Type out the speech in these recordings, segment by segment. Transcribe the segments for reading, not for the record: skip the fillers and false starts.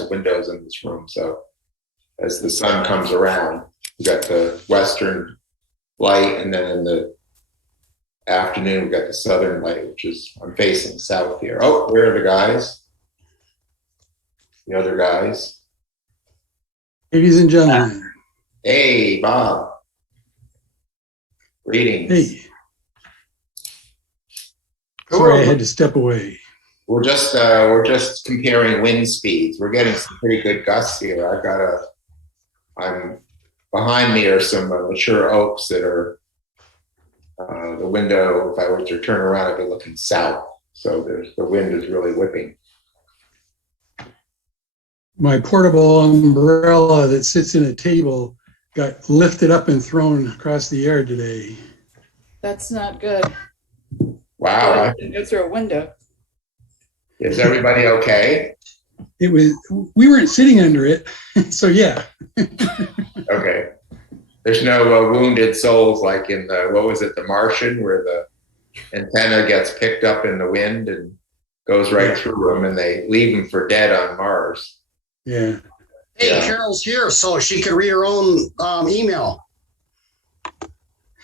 of windows in this room. So as the sun comes around, we got the western light, and then in the afternoon we got the southern light, which is, I'm facing south here. Oh, where are the guys? The other guys. Ladies and gentlemen. Hey, Bob. Greetings. Hey. Sorry, I had to step away. We're just comparing wind speeds. We're getting some pretty good gusts here. I'm behind me are some mature oaks that are the window. If I were to turn around, I'd be looking south. So the wind is really whipping. My portable umbrella that sits in a table got lifted up and thrown across the yard today. That's not good. Wow. Go through a window. Is everybody okay? We weren't sitting under it, so yeah. Okay. There's no wounded souls like in the Martian, where the antenna gets picked up in the wind and goes right through them, and they leave them for dead on Mars. Yeah. Hey, yeah. Carol's here, so she could read her own email.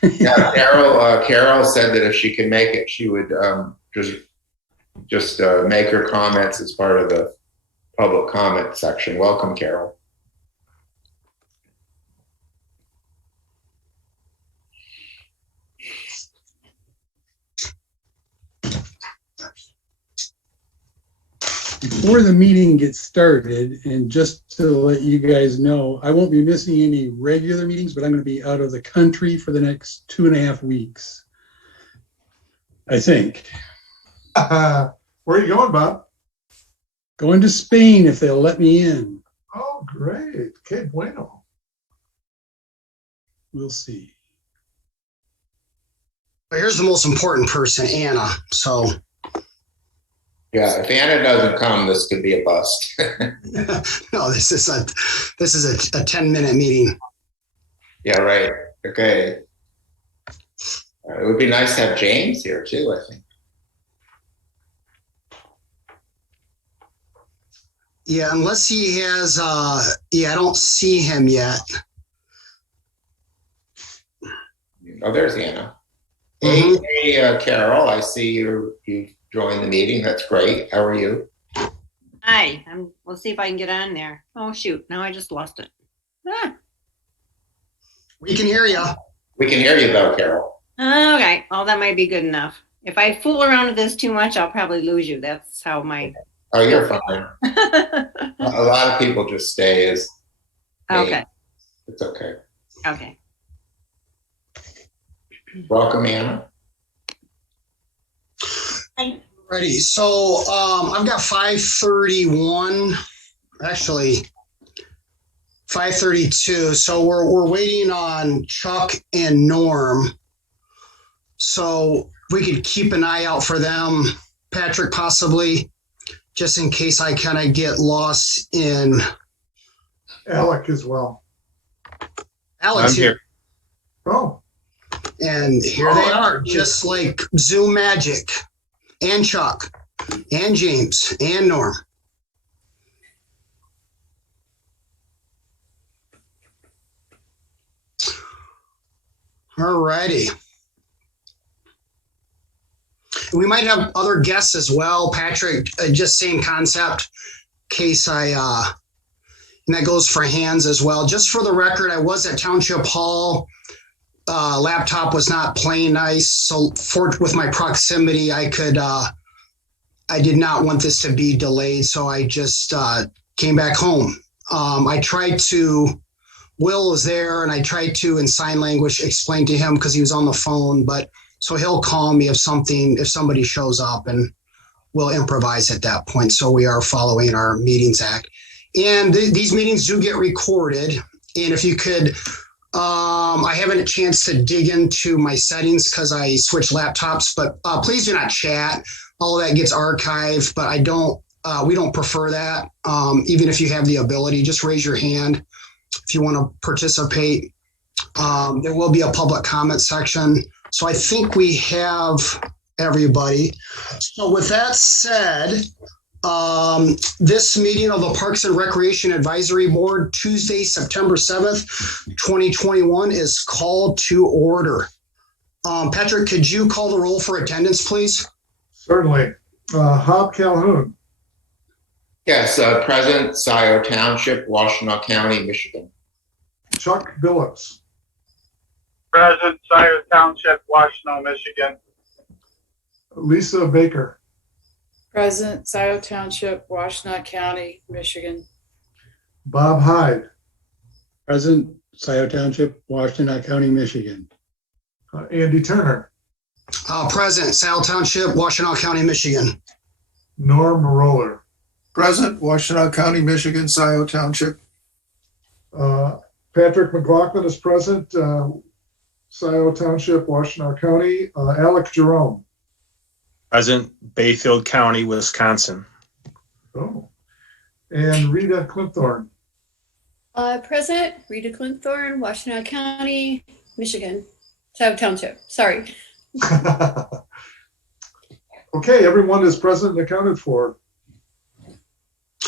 Yeah, Carol said that if she could make it, she would just make her comments as part of the public comment section. Welcome, Carol. Before the meeting gets started, and just to let you guys know, I won't be missing any regular meetings, but I'm going to be out of the country for the next 2.5 weeks, I think. Where are you going, Bob? Going to Spain if they'll let me in. Oh, great. Que bueno. We'll see. Here's the most important person, Anna. So. Yeah, if Anna doesn't come, this could be a bust. No, this is a 10-minute meeting. Yeah, right. Okay. It would be nice to have James here too, I think. Yeah, unless he has, I don't see him yet. Oh, there's Anna. Mm-hmm. Hey, Carol, I see you joined the meeting. That's great. How are you? Hi. We'll see if I can get on there. Oh, shoot. Now I just lost it. Ah. We can hear you. We can hear you though, Carol. Okay. Well, that might be good enough. If I fool around with this too much, I'll probably lose you. That's how my... Oh, you're fine. A lot of people just stay as... Okay. It's okay. Okay. Welcome, Anna. Ready. So I've got 5:31, actually 5:32. So we're waiting on Chuck and Norm. So we could keep an eye out for them, Patrick, possibly, just in case I kind of get lost in. Alec as well. Alec's here. Oh. And here they are, just like Zoom magic. And Chuck, and James, and Norm. All righty. We might have other guests as well. Patrick, just same concept, case and that goes for hands as well. Just for the record, I was at Township Hall. Laptop was not playing nice, so with my proximity, I did not want this to be delayed, so I just came back home. Will was there, and I tried to, in sign language, explain to him because he was on the phone, but so he'll call me if somebody shows up, and we'll improvise at that point. So we are following our Meetings Act. And these meetings do get recorded, and if you could... I haven't a chance to dig into my settings because I switched laptops, but please do not chat. All of that gets archived, but we don't prefer that. Even if you have the ability, just raise your hand if you want to participate. There will be a public comment section. So I think we have everybody. So with that said, This meeting of the Parks and Recreation Advisory Board, Tuesday, September 7th, 2021 is called to order. Patrick, could you call the roll for attendance, please? Certainly. Hob Calhoun, Yes, present, Scio Township, Washtenaw County, Michigan. Chuck Billups, Present, Scio Township, Washtenaw, Michigan. Lisa Baker, Present, Scio Township, Washtenaw County, Michigan. Bob Hyde, Present, Scio Township, Washtenaw County, Michigan. Andy Turner, Present, Sal Township, Washtenaw County, Michigan. Norm Roller, Present, Washtenaw County, Michigan, Scio Township. Patrick McLaughlin is present, Scio Township, Washtenaw County. Alec Jerome. Present, Bayfield County, Wisconsin. Oh. And Rita Clinthorne. Present, Rita Clinthorne, Washtenaw County, Michigan. Scio Township, sorry. Okay, everyone is present and accounted for.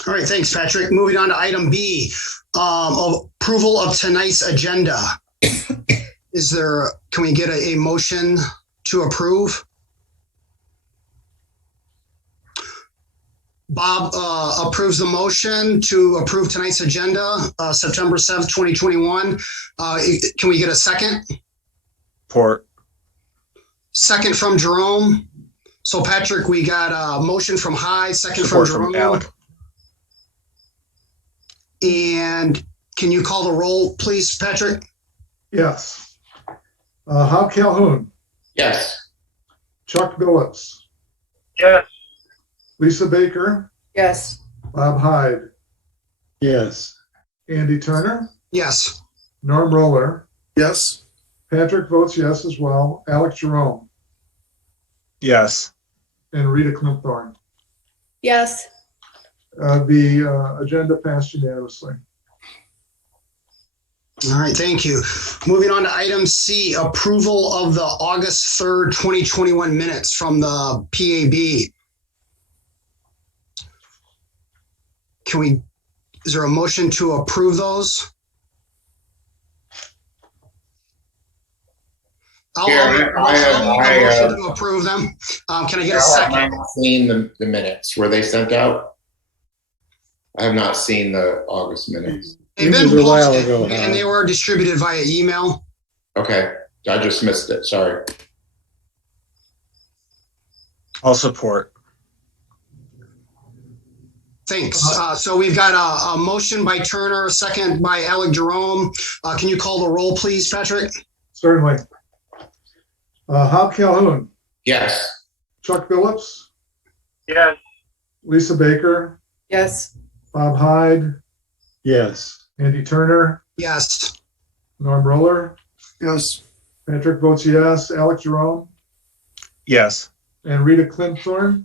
All right, thanks, Patrick. Moving on to item B, approval of tonight's agenda. Can we get a motion to approve? Bob approves the motion to approve tonight's agenda, September 7th, 2021. Can we get a second? Support. Second from Jerome. So Patrick, we got a motion from Hyde, second Support from Jerome. from Alec. And can you call the roll, please, Patrick? Yes. Hob Calhoun, Yes, Chuck Billups, Yes, Lisa Baker, Yes, Bob Hyde, Yes. Andy Turner, Yes. Norm Roller, Yes. Patrick votes yes as well, Alec Jerome, Yes. and Rita Clinthorne. Yes. The agenda passed unanimously. All right, thank you. Moving on to item C, approval of the August 3rd, 2021 minutes from the PAB. Is there a motion to approve those? I'll make a motion to approve them. Can I get a I second? have not seen the minutes. Were they sent out? I have not seen the August minutes. They've It been was a while posted ago, and they were distributed via email. Okay, I just missed it, sorry. I'll support. Thanks. So we've got a motion by Turner, a second by Alec Jerome. Can you call the roll, please, Patrick? Certainly. Hob Calhoun, Yes, Chuck Billups, yes, Lisa Baker, yes, Bob Hyde, Yes. Andy Turner, Yes. Norm Roller, Yes. Patrick votes yes, Alec Jerome, Yes. and Rita Clinthorne.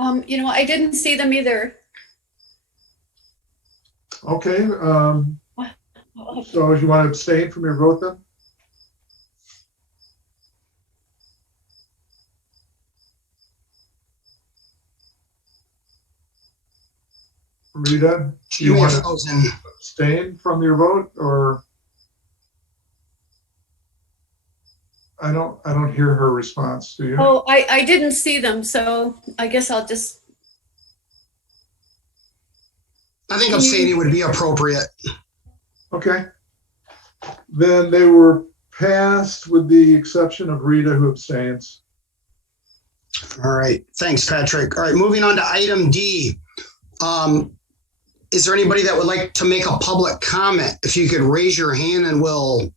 I didn't see them either. Okay, so you want to abstain from your vote then? Rita, do you want to Frozen. abstain from your vote, or? I don't hear her response, do you? Oh, I didn't see them, so I guess I'll just, I think abstaining would be appropriate. Okay. Then they were passed with the exception of Rita, who abstains. All right. Thanks, Patrick. All right. Moving on to item D. Is there anybody that would like to make a public comment? If you could raise your hand and we'll.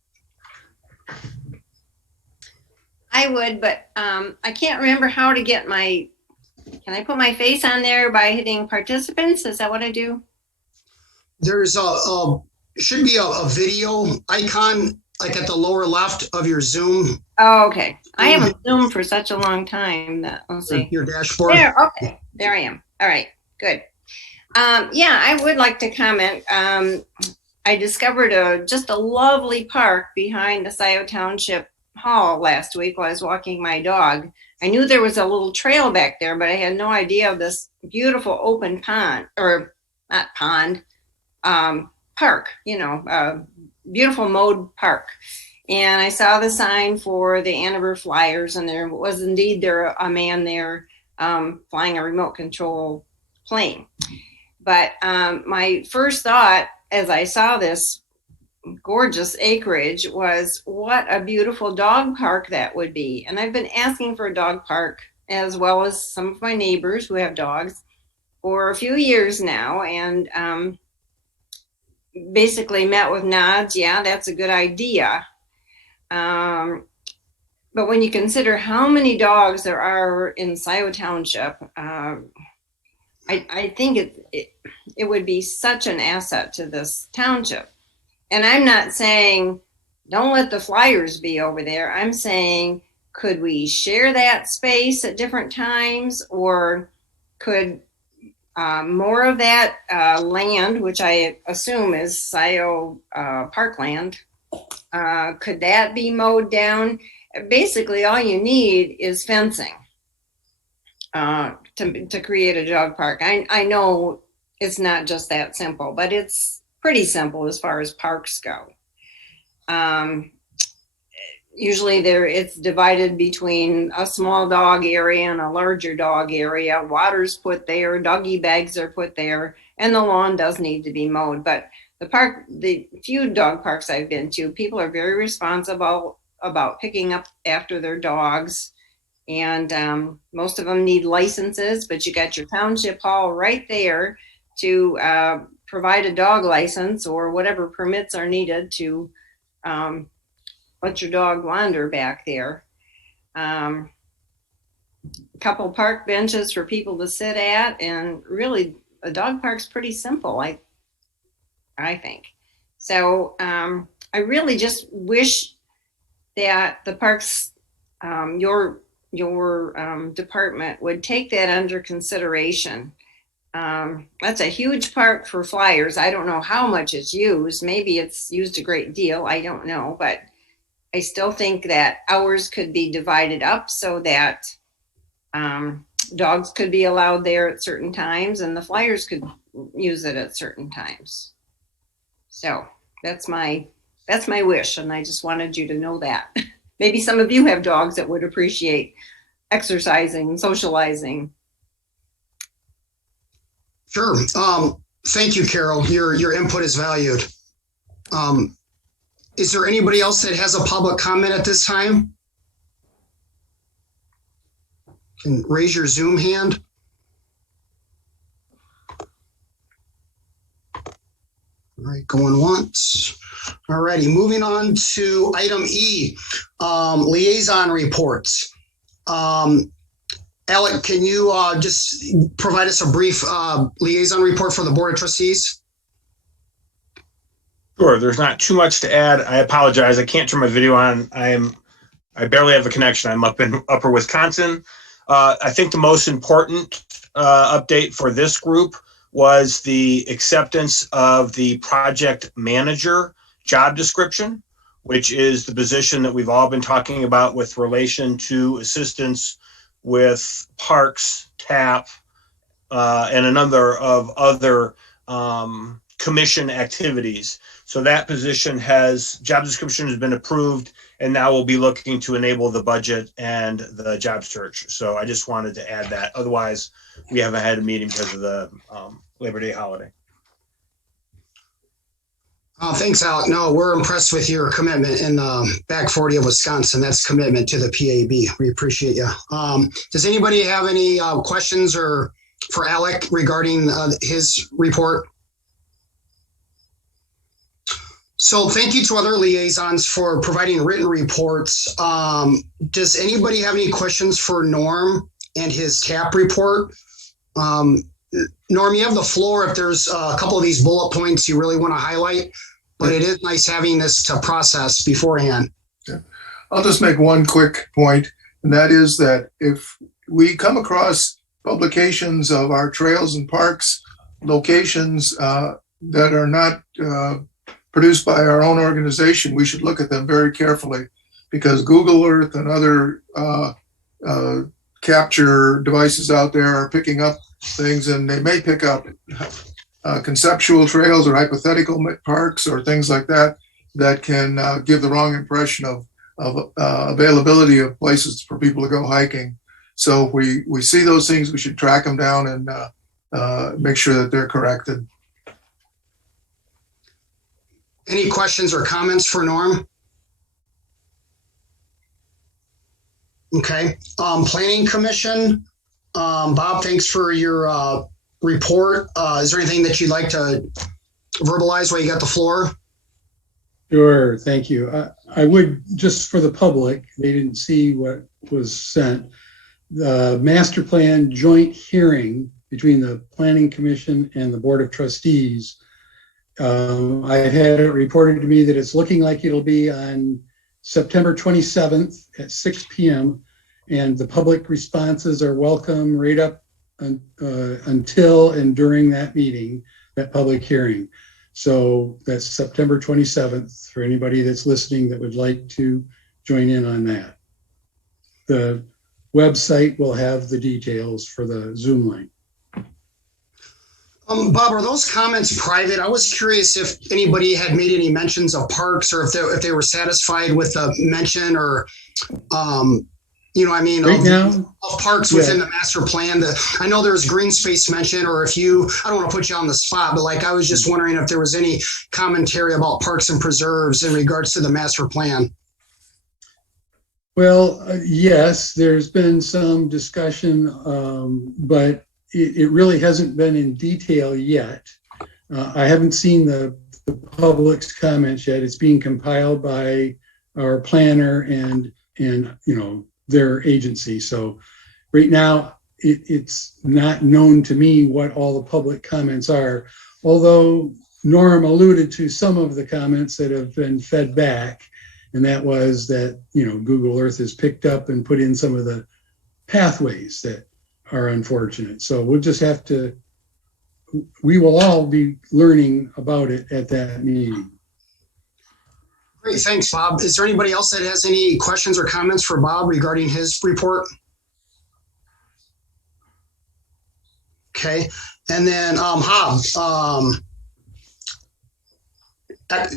I would, but I can't remember how to get can I put my face on there by hitting participants? Is that what I do? There's should be a video icon like at the lower left of your Zoom. Oh, okay. I haven't Zoomed for such a long time that let's see. Your dashboard. There, okay. There I am. All right, good. Yeah, I would like to comment. I discovered just a lovely park behind the Scio Township Hall last week while I was walking my dog. I knew there was a little trail back there, but I had no idea of this beautiful open pond, or not pond, park, beautiful mowed park. And I saw the sign for the Annabur Flyers, and there was indeed a man there flying a remote control plane. But my first thought as I saw this gorgeous acreage was, what a beautiful dog park that would be. And I've been asking for a dog park, as well as some of my neighbors who have dogs, for a few years now, and basically met with nods. Yeah, that's a good idea. But when you consider how many dogs there are in Scio Township, I think it would be such an asset to this township. And I'm not saying don't let the Flyers be over there. I'm saying, could we share that space at different times, or could more of that land, which I assume is Scio parkland, could that be mowed down? Basically, all you need is fencing to create a dog park. I know it's not just that simple, but it's pretty simple as far as parks go. Usually it's divided between a small dog area and a larger dog area. Water's put there, doggy bags are put there, and the lawn does need to be mowed. But the few dog parks I've been to, people are very responsible about picking up after their dogs. And most of them need licenses, but you got your township hall right there to provide a dog license or whatever permits are needed to let your dog wander back there. A couple park benches for people to sit at, and really a dog park's pretty simple, I think. So I really just wish that the parks, your department would take that under consideration. That's a huge park for Flyers. I don't know how much it's used. Maybe it's used a great deal. I don't know, but I still think that hours could be divided up so that dogs could be allowed there at certain times and the Flyers could use it at certain times. So that's my wish, and I just wanted you to know that. Maybe some of you have dogs that would appreciate exercising, socializing. Sure. Thank you, Carol. Your input is valued. Is there anybody else that has a public comment at this time? Can raise your Zoom hand. All right, going once. All righty, moving on to item E, liaison reports. Alec, can you just provide us a brief liaison report for the Board of Trustees? Sure. There's not too much to add. I apologize. I can't turn my video on. I barely have a connection. I'm up in Upper Wisconsin. I think the most important update for this group was the acceptance of the project manager job description, which is the position that we've all been talking about with relation to assistance with parks, TAP, and a number of other commission activities. So that position job description has been approved, and now we'll be looking to enable the budget and the job search. So I just wanted to add that. Otherwise, we haven't had a meeting because of the Labor Day holiday. Thanks, Alec. No, we're impressed with your commitment in back 40 of Wisconsin. That's commitment to the PAB. We appreciate you. Does anybody have any questions or for Alec regarding his report? So thank you to other liaisons for providing written reports. Does anybody have any questions for Norm and his TAP report? Norm, you have the floor if there's a couple of these bullet points you really want to highlight, but it is nice having this to process beforehand. Yeah. I'll just make one quick point, and that is that if we come across publications of our trails and parks locations that are not produced by our own organization, we should look at them very carefully, because Google Earth and other capture devices out there are picking up things, and they may pick up conceptual trails or hypothetical parks or things like that that can give the wrong impression of availability of places for people to go hiking. So if we see those things, we should track them down and make sure that they're corrected. Any questions or comments for Norm? Okay. Planning Commission. Bob, thanks for your report. Is there anything that you'd like to verbalize while you got the floor? Sure, thank you. I would, just for the public, they didn't see what was sent. The master plan joint hearing between the Planning Commission and the Board of Trustees. I had it reported to me that it's looking like it'll be on September 27th at 6 p.m. And the public responses are welcome right up until and during that meeting, that public hearing. So that's September 27th for anybody that's listening that would like to join in on that. The website will have the details for the Zoom link. Bob, are those comments private? I was curious if anybody had made any mentions of parks, or if they were satisfied with the mention, or Right now, of parks within the master plan. I know there's green space mention, or if I don't want to put you on the spot, but I was just wondering if there was any commentary about parks and preserves in regards to the master plan. well, yes, there's been some discussion, but it really hasn't been in detail yet. I haven't seen the public's comments yet. It's being compiled by our planner and their agency. So right now, it's not known to me what all the public comments are, although Norm alluded to some of the comments that have been fed back, and that was that, Google Earth has picked up and put in some of the pathways that are unfortunate. So we will all be learning about it at that meeting. Great, thanks, Bob. Is there anybody else that has any questions or comments for Bob regarding his report? Okay, and then Hob,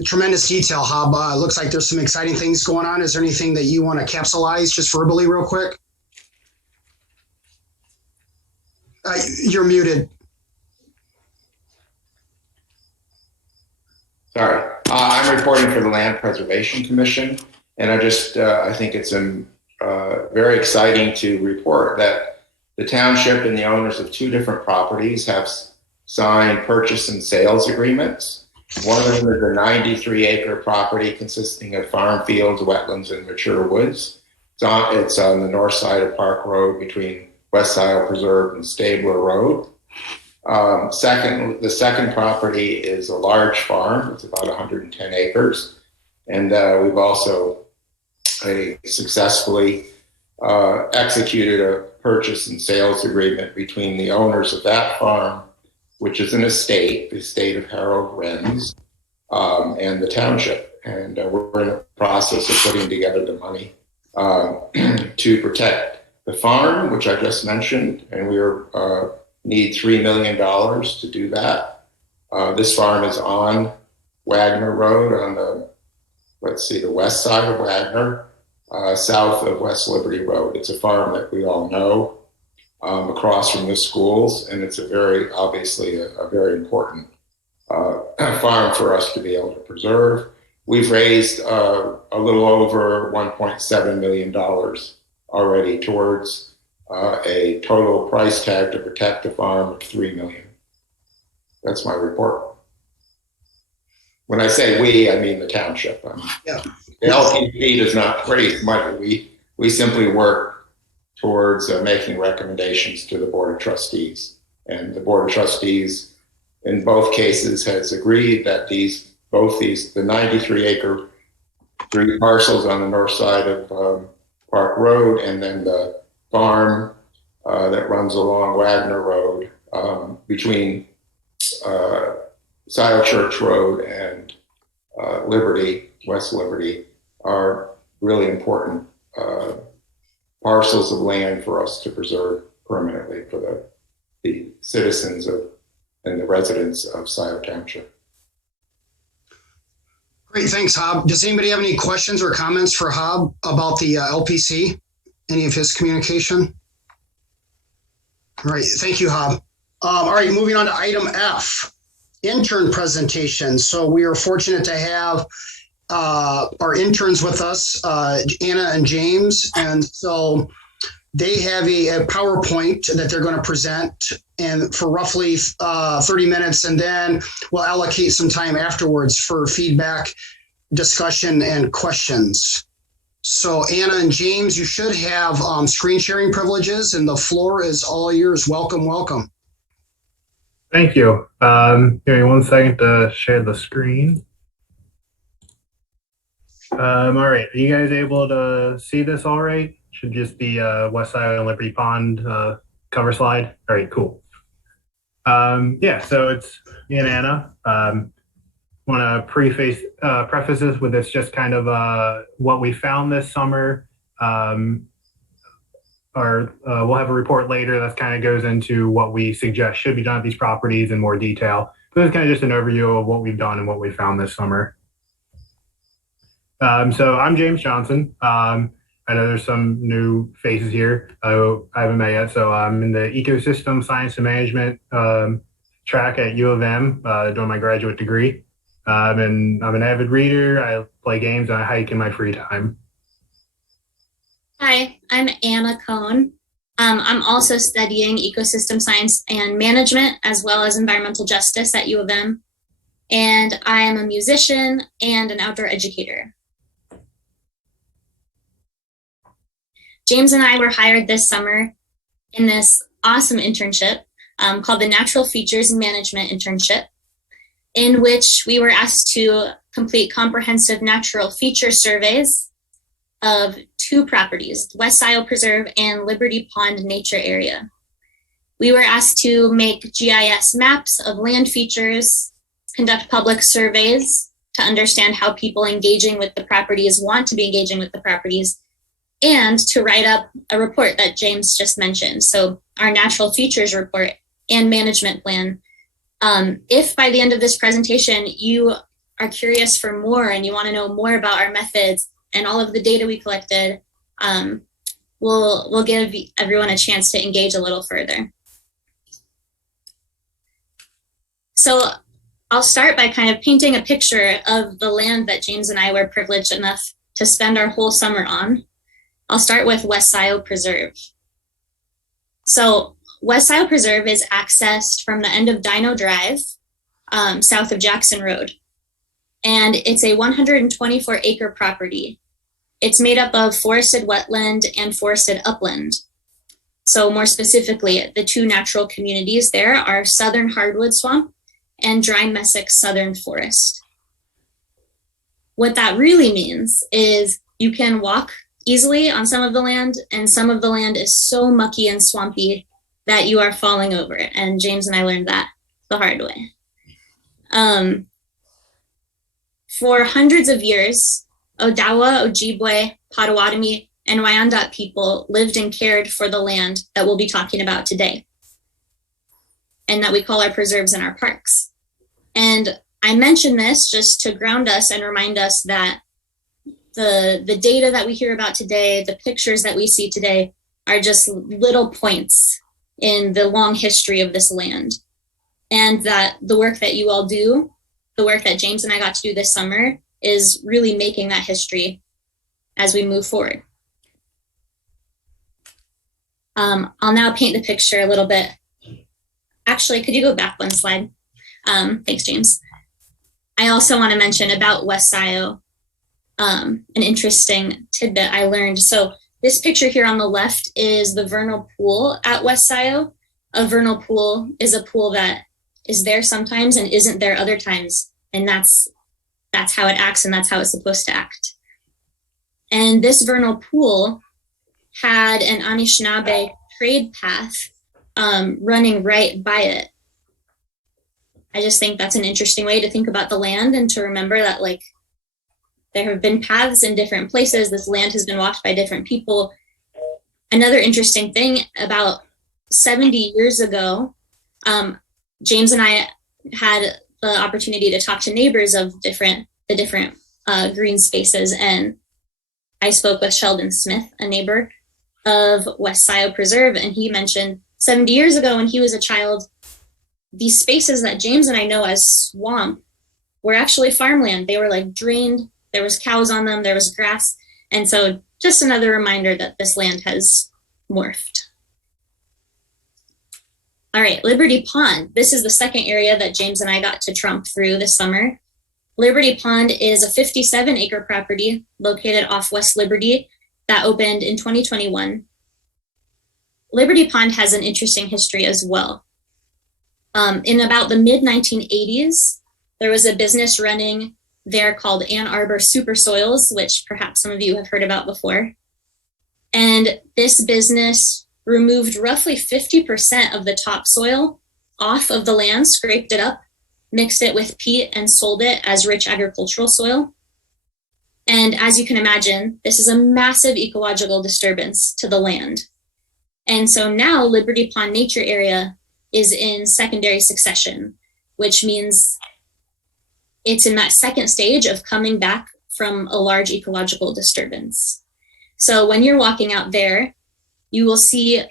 tremendous detail, Hob. Looks like there's some exciting things going on. Is there anything that you want to capsulize just verbally real quick? You're muted. Sorry. I'm reporting for the Land Preservation Commission, and I think it's very exciting to report that the township and the owners of two different properties have signed purchase and sales agreements. One of them is a 93-acre property consisting of farm fields, wetlands, and mature woods. It's on the north side of Park Road between West Scio Preserve and Stabler Road. The second property is a large farm. It's about 110 acres. And we've also successfully executed a purchase and sales agreement between the owners of that farm, which is an estate, the estate of Harold Renz, and the township. And we're in the process of putting together the money to protect the farm, which I just mentioned, and we need $3 million to do that. This farm is on Wagner Road on the west side of Wagner, south of West Liberty Road. It's a farm that we all know, across from the schools, and it's obviously a very important farm for us to be able to preserve. We've raised a little over $1.7 million already towards a total price tag to protect the farm of $3 million. That's my report. When I say we, I mean the township. Yeah. The LPP does not raise money. We simply work towards making recommendations to the Board of Trustees. And the Board of Trustees, in both cases, has agreed that the 93-acre 3 parcels on the north side of Park Road, and then the farm that runs along Wagner Road between Scio Church Road and West Liberty, are really important parcels of land for us to preserve permanently for the citizens of and the residents of Scio Township. Great, thanks, Hob. Does anybody have any questions or comments for Hob about the LPC? Any of his communication? All right, thank you, Hob. All right, moving on to item F, intern presentation. So we are fortunate to have our interns with us, Anna and James. And so they have a PowerPoint that they're going to present and for roughly 30 minutes. And then we'll allocate some time afterwards for feedback, discussion, and questions. So Anna and James, you should have screen sharing privileges and the floor is all yours. Welcome, welcome. Thank you. Give me 1 second to share the screen. All right, are you guys able to see this all right? Should just be West Side and Liberty Pond cover slide. All right, cool. Yeah, so it's me and Anna. Want to preface this with this just kind of what we found this summer. We'll have a report later that kind of goes into what we suggest should be done at these properties in more detail. So this is kind of just an overview of what we've done and what we found this summer. So I'm James Johnson. I know there's some new faces here I haven't met yet. So I'm in the Ecosystem Science and Management track at U of M, doing my graduate degree. And I'm an avid reader. I play games and I hike in my free time. Hi, I'm Anna Cohn. I'm also studying ecosystem science and management as well as environmental justice at U of M. And I am a musician and an outdoor educator. James and I were hired this summer in this awesome internship called the Natural Features Management Internship, in which we were asked to complete comprehensive natural feature surveys of 2 properties, West Scio Preserve and Liberty Pond Nature Area. We were asked to make GIS maps of land features, conduct public surveys to understand how people engaging with the properties want to be engaging with the properties, and to write up a report that James just mentioned. So our natural features report and management plan. If by the end of this presentation, you are curious for more and you want to know more about our methods and all of the data we collected, we'll give everyone a chance to engage a little further. So I'll start by kind of painting a picture of the land that James and I were privileged enough to spend our whole summer on. I'll start with West Scio Preserve. So West Scio Preserve is accessed from the end of Dino Drive, south of Jackson Road. And it's a 124-acre property. It's made up of forested wetland and forested upland. So more specifically, the 2 natural communities there are Southern Hardwood Swamp and Dry Mesic Southern Forest. What that really means is you can walk easily on some of the land, and some of the land is so mucky and swampy that you are falling over it. And James and I learned that the hard way. For hundreds of years, Odawa, Ojibwe, Potawatomi, and Wyandot people lived and cared for the land that we'll be talking about today, and that we call our preserves and our parks. And I mention this just to ground us and remind us that the data that we hear about today, the pictures that we see today, are just little points in the long history of this land. And that the work that you all do, the work that James and I got to do this summer, is really making that history as we move forward. I'll now paint the picture a little bit. Actually, could you go back 1 slide? Thanks, James. I also want to mention about West Scio, an interesting tidbit I learned. So this picture here on the left is the vernal pool at West Scio. A vernal pool is a pool that is there sometimes and isn't there other times. And that's how it acts, and that's how it's supposed to act. And this vernal pool had an Anishinaabe trade path running right by it. I just think that's an interesting way to think about the land, and to remember that, like, there have been paths in different places. This land has been walked by different people. Another interesting thing, about 70 years ago, James and I had the opportunity to talk to neighbors of the different green spaces, and I spoke with Sheldon Smith, a neighbor of West Scio Preserve, and he mentioned 70 years ago when he was a child, these spaces that James and I know as swamp were actually farmland. They were like drained, there was cows on them, there was grass, and so just another reminder that this land has morphed. All right, Liberty Pond. This is the second area that James and I got to trump through this summer. Liberty Pond is a 57-acre property located off West Liberty that opened in 2021. Liberty Pond has an interesting history as well. In about the mid-1980s, there was a business running there called Ann Arbor Super Soils, which perhaps some of you have heard about before. And this business removed roughly 50% of the topsoil off of the land, scraped it up, mixed it with peat, and sold it as rich agricultural soil. And as you can imagine, this is a massive ecological disturbance to the land. And so now Liberty Pond Nature Area is in secondary succession, which means it's in that second stage of coming back from a large ecological disturbance. So when you're walking out there, you will see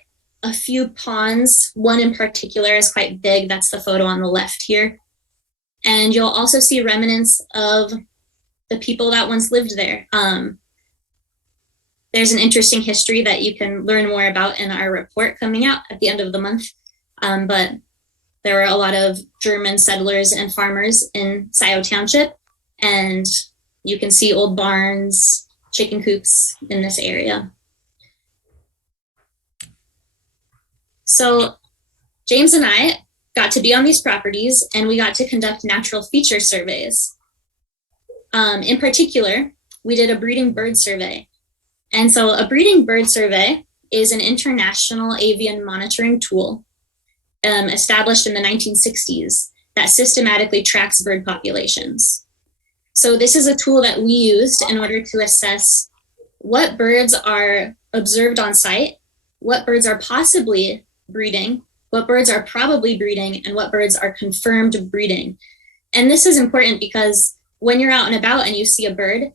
a few ponds. One in particular is quite big. That's the photo on the left here. And you'll also see remnants of the people that once lived there. There's an interesting history that you can learn more about in our report coming out at the end of the month. But there were a lot of German settlers and farmers in Scio Township, and you can see old barns, chicken coops in this area. So James and I got to be on these properties, and we got to conduct natural feature surveys. In particular, we did a breeding bird survey. And so a breeding bird survey is an international avian monitoring tool established in the 1960s that systematically tracks bird populations. So this is a tool that we used in order to assess what birds are observed on site, what birds are possibly breeding, what birds are probably breeding, and what birds are confirmed breeding. And this is important because when you're out and about and you see a bird,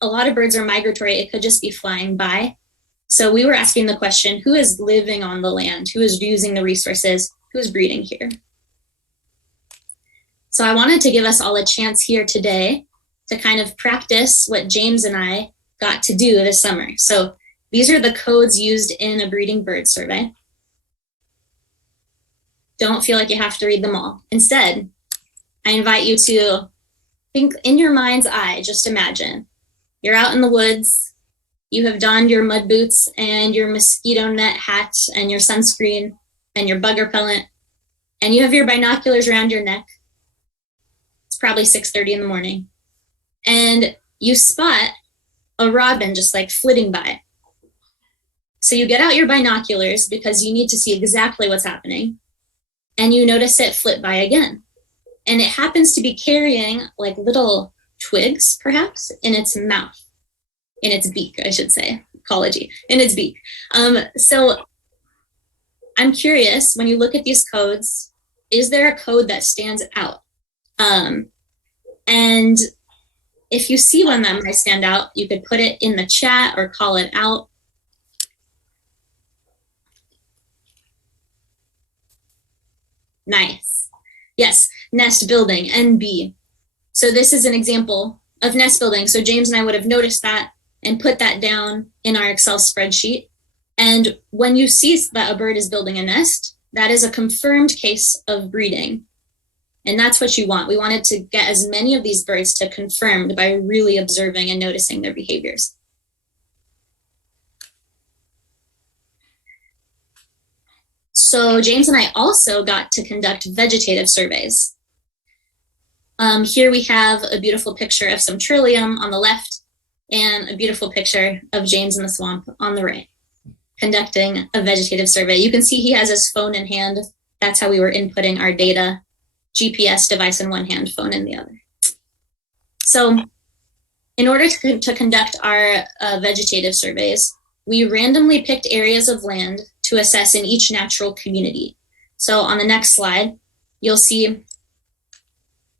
a lot of birds are migratory. It could just be flying by. So we were asking the question, who is living on the land? Who is using the resources? Who is breeding here? So I wanted to give us all a chance here today to kind of practice what James and I got to do this summer. So these are the codes used in a breeding bird survey. Don't feel like you have to read them all. Instead, I invite you to think in your mind's eye. Just imagine you're out in the woods, you have donned your mud boots and your mosquito net hat and your sunscreen and your bug repellent, and you have your binoculars around your neck. It's probably 6:30 in the morning. And you spot a robin just like flitting by. So you get out your binoculars because you need to see exactly what's happening. And you notice it flit by again. And it happens to be carrying like little twigs, perhaps, in its mouth, in its beak, I should say, ecology, in its beak. So I'm curious, when you look at these codes, is there a code that stands out? And if you see one that might stand out, you could put it in the chat or call it out. Nice. Yes, nest building, NB. So this is an example of nest building. So James and I would have noticed that and put that down in our Excel spreadsheet. And when you see that a bird is building a nest, that is a confirmed case of breeding. And that's what you want. We wanted to get as many of these birds to confirmed by really observing and noticing their behaviors. So James and I also got to conduct vegetative surveys. Here we have a beautiful picture of some trillium on the left and a beautiful picture of James in the swamp on the right, conducting a vegetative survey. You can see he has his phone in hand. That's how we were inputting our data. GPS device in one hand, phone in the other. So in order to conduct our vegetative surveys, we randomly picked areas of land to assess in each natural community. So on the next slide, you'll see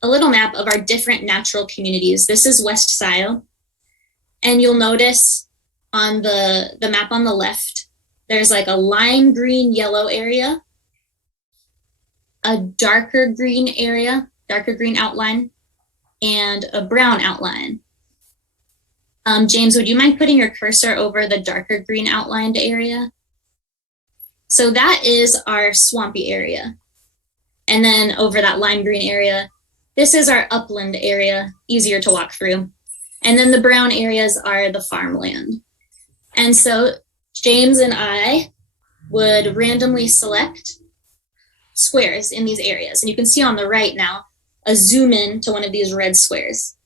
a little map of our different natural communities. This is West Scio. And you'll notice on the map on the left, there's like a lime green yellow area, a darker green area, darker green outline, and a brown outline. James, would you mind putting your cursor over the darker green outlined area? So that is our swampy area. And then over that lime green area, this is our upland area, easier to walk through. And then the brown areas are the farmland. And so James and I would randomly select squares in these areas. And you can see on the right now, a zoom in to one of these red squares.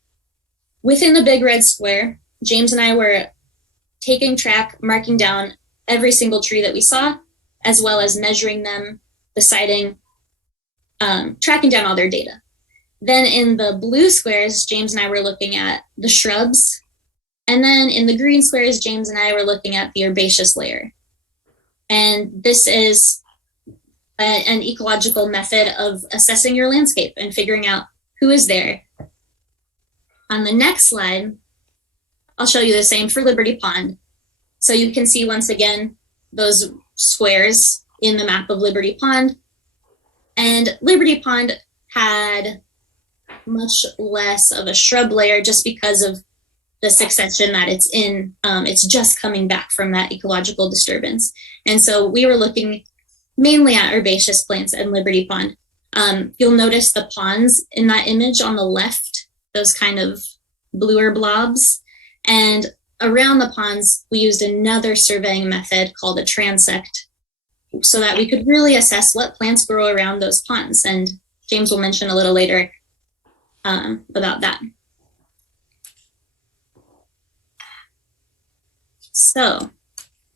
Within the big red square, James and I were taking track, marking down every single tree that we saw, as well as measuring them, deciding, tracking down all their data. Then in the blue squares, James and I were looking at the shrubs. And then in the green squares, James and I were looking at the herbaceous layer. And this is an ecological method of assessing your landscape and figuring out who is there. On the next slide, I'll show you the same for Liberty Pond. So you can see once again, those squares in the map of Liberty Pond. And Liberty Pond had much less of a shrub layer just because of the succession that it's in. It's just coming back from that ecological disturbance. And so we were looking mainly at herbaceous plants in Liberty Pond. You'll notice the ponds in that image on the left, those kind of bluer blobs. And around the ponds, we used another surveying method called a transect so that we could really assess what plants grow around those ponds. And James will mention a little later about that. So.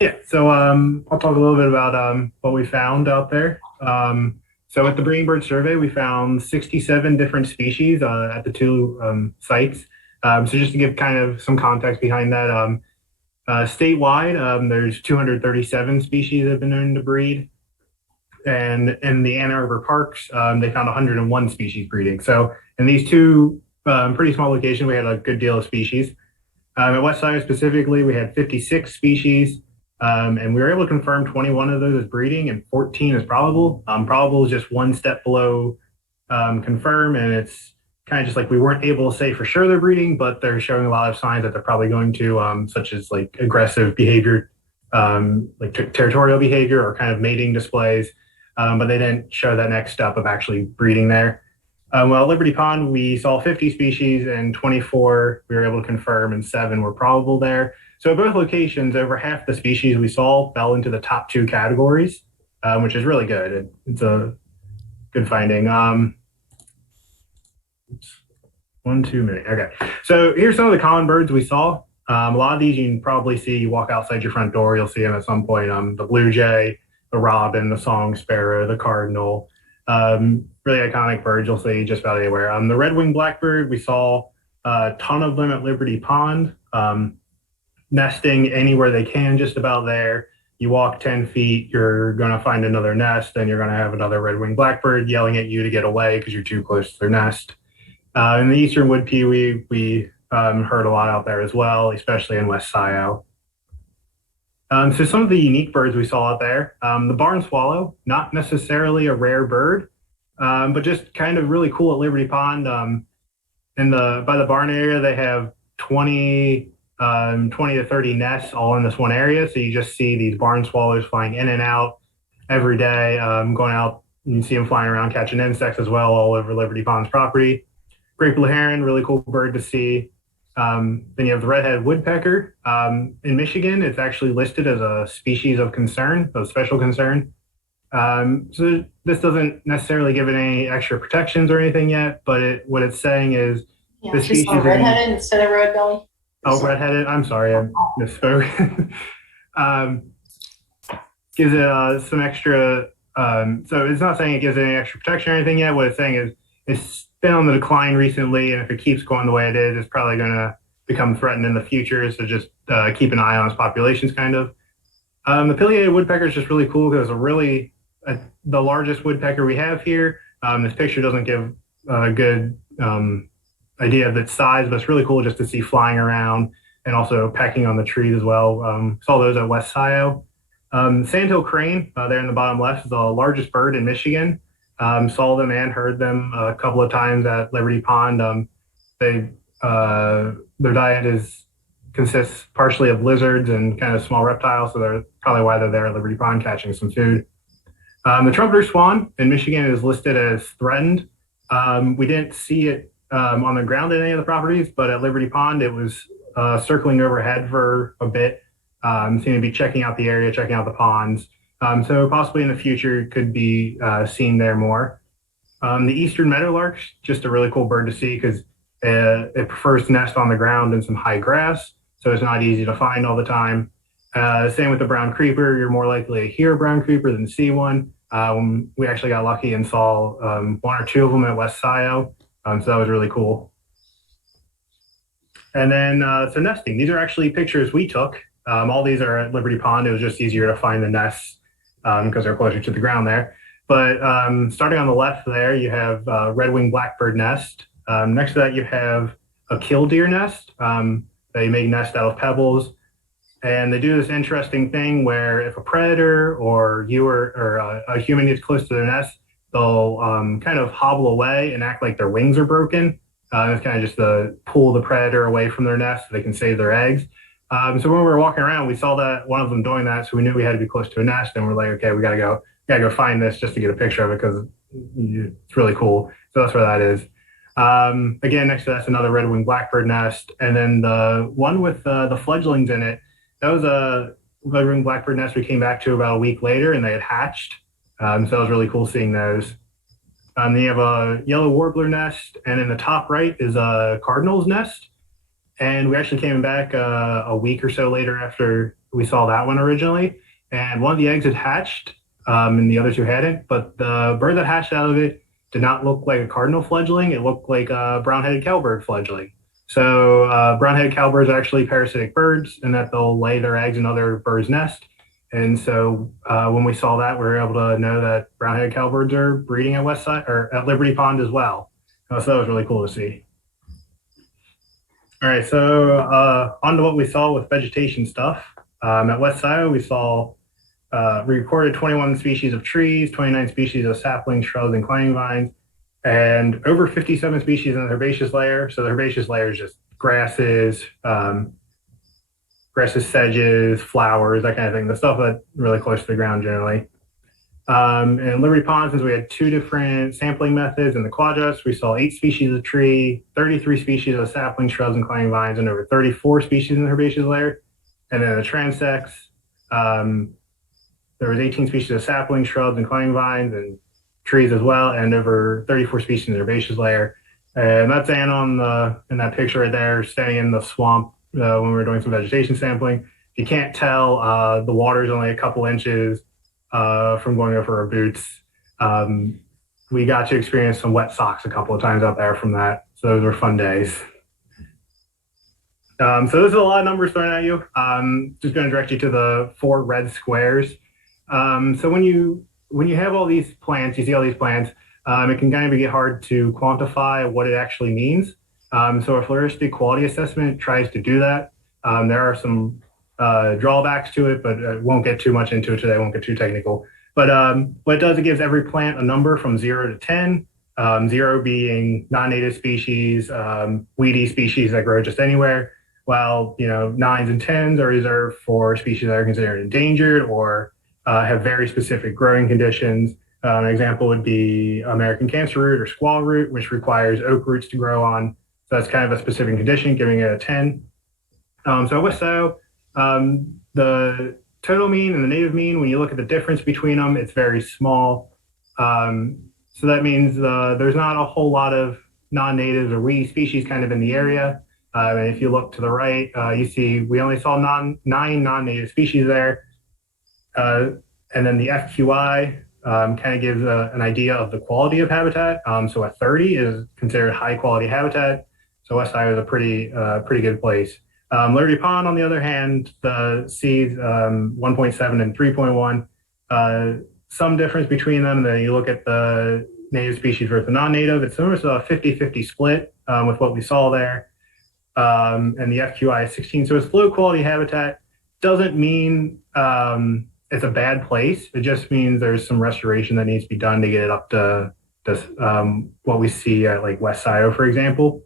Yeah, so I'll talk a little bit about what we found out there. So at the Breeding Bird Survey, we found 67 different species at the two sites. So just to give kind of some context behind that, statewide, there's 237 species that have been known to breed. And in the Ann Arbor parks, they found 101 species breeding. So in these two pretty small locations, we had a good deal of species. At West Side specifically, we had 56 species, and we were able to confirm 21 of those as breeding and 14 as probable. Probable is just one step below confirm, and it's kind of just like we weren't able to say for sure they're breeding, but they're showing a lot of signs that they're probably going to, such as like aggressive behavior, like territorial behavior or kind of mating displays, but they didn't show that next step of actually breeding there. Well, Liberty Pond, we saw 50 species and 24 we were able to confirm and 7 were probable there. So at both locations, over half the species we saw fell into the top 2 categories, which is really good. It's a good finding. 1, 2 minutes. Okay. So here's some of the common birds we saw. A lot of these you can probably see, you walk outside your front door, you'll see them at some point. The blue jay, the robin, the song sparrow, the cardinal. Really iconic birds you'll see just about anywhere. The red-winged blackbird, we saw a ton of them at Liberty Pond, nesting anywhere they can, just about there. You walk 10 feet, you're going to find another nest, and you're going to have another red-winged blackbird yelling at you to get away because you're too close to their nest. In the eastern wood pewee, we heard a lot out there as well, especially in West Scio. So some of the unique birds we saw out there, the barn swallow, not necessarily a rare bird, but just kind of really cool at Liberty Pond. By the barn area, they have 20 to 30 nests all in this one area. So you just see these barn swallows flying in and out every day, going out. You can see them flying around catching insects as well all over Liberty Pond's property. Great blue heron, really cool bird to see. Then you have the red-headed woodpecker. In Michigan, it's actually listed as a species of concern, of special concern. So this doesn't necessarily give it any extra protections or anything yet, but what it's saying is the species red-headed instead of red belly. Oh, red-headed. I'm sorry, I misspoke. Gives it some extra. So it's not saying it gives it any extra protection or anything yet. What it's saying is it's been on the decline recently, and if it keeps going the way it is, it's probably going to become threatened in the future. So just keep an eye on its populations, kind of. The pileated woodpecker is just really cool because the largest woodpecker we have here. This picture doesn't give a good idea of its size, but it's really cool just to see flying around and also pecking on the trees as well. Saw those at West Scio. Sandhill crane, there in the bottom left, is the largest bird in Michigan. Saw them and heard them a couple of times at Liberty Pond. Their diet consists partially of lizards and kind of small reptiles, so they're probably why they're there at Liberty Pond catching some food. The trumpeter swan in Michigan is listed as threatened. We didn't see it on the ground at any of the properties, but at Liberty Pond, it was circling overhead for a bit. Seemed to be checking out the area, checking out the ponds. So possibly in the future could be seen there more. The eastern meadowlark, just a really cool bird to see because it prefers to nest on the ground in some high grass, so it's not easy to find all the time. Same with the brown creeper. You're more likely to hear a brown creeper than see one. We actually got lucky and saw one or two of them at West Scio, so that was really cool. And then, so nesting. These are actually pictures we took. All these are at Liberty Pond. It was just easier to find the nests because they're closer to the ground there. But starting on the left there, you have red-winged blackbird nest. Next to that, you have a killdeer nest. They make nest out of pebbles. And they do this interesting thing where if a predator or a human gets close to their nest, they'll kind of hobble away and act like their wings are broken. It's kind of just to pull the predator away from their nest so they can save their eggs. So when we were walking around, we saw that one of them doing that, so we knew we had to be close to a nest, and we're like, okay, we gotta go find this just to get a picture of it because it's really cool. So that's where that is. Again, next to that's another red-winged blackbird nest, and then the one with the fledglings in it, that was a red-winged blackbird nest we came back to about a week later, and they had hatched. So that was really cool seeing those. Then you have a yellow warbler nest, and in the top right is a cardinal's nest. And we actually came back a week or so later after we saw that one originally. And one of the eggs had hatched, and the other two hadn't. But the bird that hatched out of it did not look like a cardinal fledgling. It looked like a brown-headed cowbird fledgling. So brown-headed cowbirds are actually parasitic birds in that they'll lay their eggs in other birds' nests. And so when we saw that, we were able to know that brown-headed cowbirds are breeding at Westside or at Liberty Pond as well. So that was really cool to see. All right, so on to what we saw with vegetation stuff. At West Scio, we recorded 21 species of trees, 29 species of saplings, shrubs, and climbing vines, and over 57 species in the herbaceous layer. So the herbaceous layer is just grasses, sedges, flowers, that kind of thing, the stuff that's really close to the ground generally. In Liberty Pond, since we had two different sampling methods in the quadrus, we saw 8 species of tree, 33 species of sapling, shrubs, and climbing vines, and over 34 species in the herbaceous layer. And then in the transects, there was 18 species of sapling, shrubs, and climbing vines, and trees as well, and over 34 species in the herbaceous layer. And that's Anna in that picture right there, standing in the swamp when we were doing some vegetation sampling. If you can't tell, the water is only a couple inches from going over our boots. We got to experience some wet socks a couple of times out there from that. So those were fun days. So there's a lot of numbers thrown at you. Just going to direct you to the 4 red squares. So when you have all these plants, you see all these plants, it can kind of get hard to quantify what it actually means. So a floristic quality assessment tries to do that. There are some drawbacks to it, but I won't get too much into it today. I won't get too technical. But what it does, it gives every plant a number from 0 to 10. 0 being non-native species, weedy species that grow just anywhere, while 9s and 10s are reserved for species that are considered endangered or have very specific growing conditions. An example would be American cancer root or squaw root, which requires oak roots to grow on. So that's kind of a specific condition, giving it a 10. So with Scio, the total mean and the native mean, when you look at the difference between them, it's very small. So that means there's not a whole lot of non-natives or weedy species kind of in the area. And if you look to the right, you see we only saw 9 non-native species there. And then the FQI kind of gives an idea of the quality of habitat. So at 30 is considered high quality habitat. So West Scio is a pretty good place. Liberty Pond, on the other hand, the C's 1.7 and 3.1, some difference between them. And then you look at the native species versus the non-native. It's almost a 50-50 split with what we saw there. And the FQI is 16. So it's low quality habitat. Doesn't mean it's a bad place. It just means there's some restoration that needs to be done to get it up to what we see at like West Scio, for example.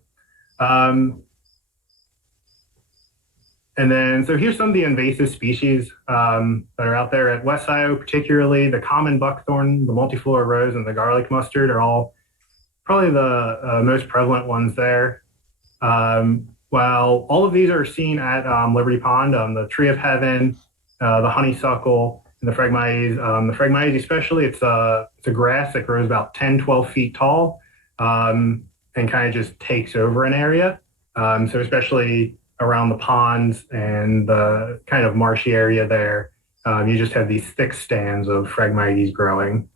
And then, so here's some of the invasive species that are out there at West Scio, particularly the common buckthorn, the multiflora rose, and the garlic mustard are all probably the most prevalent ones there. While all of these are seen at Liberty Pond, the tree of heaven, the honeysuckle, and the Phragmites especially, it's a grass that grows about 10, 12 feet tall and kind of just takes over an area. So especially around the ponds and the kind of marshy area there, you just have these thick stands of Phragmites growing.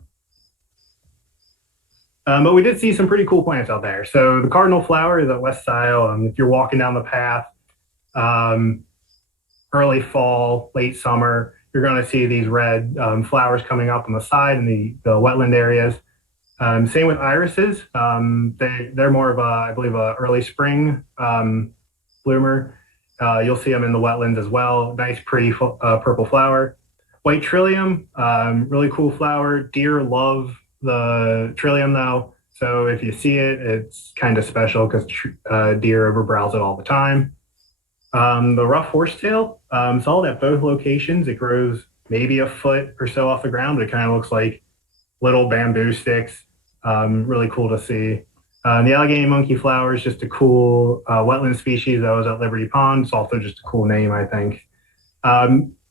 But we did see some pretty cool plants out there. So the cardinal flower is at West Scio. If you're walking down the path, early fall, late summer, you're going to see these red flowers coming up on the side in the wetland areas. Same with irises. They're more of a, I believe, a early spring bloomer. You'll see them in the wetlands as well. Nice, pretty purple flower. White trillium, really cool flower. Deer love the trillium though. So if you see it, it's kind of special because deer overbrowse it all the time. The rough horsetail, saw it at both locations. It grows maybe a foot or so off the ground, but it kind of looks like little bamboo sticks. Really cool to see. The Allegheny monkey flower is just a cool wetland species that was at Liberty Pond. It's also just a cool name, I think.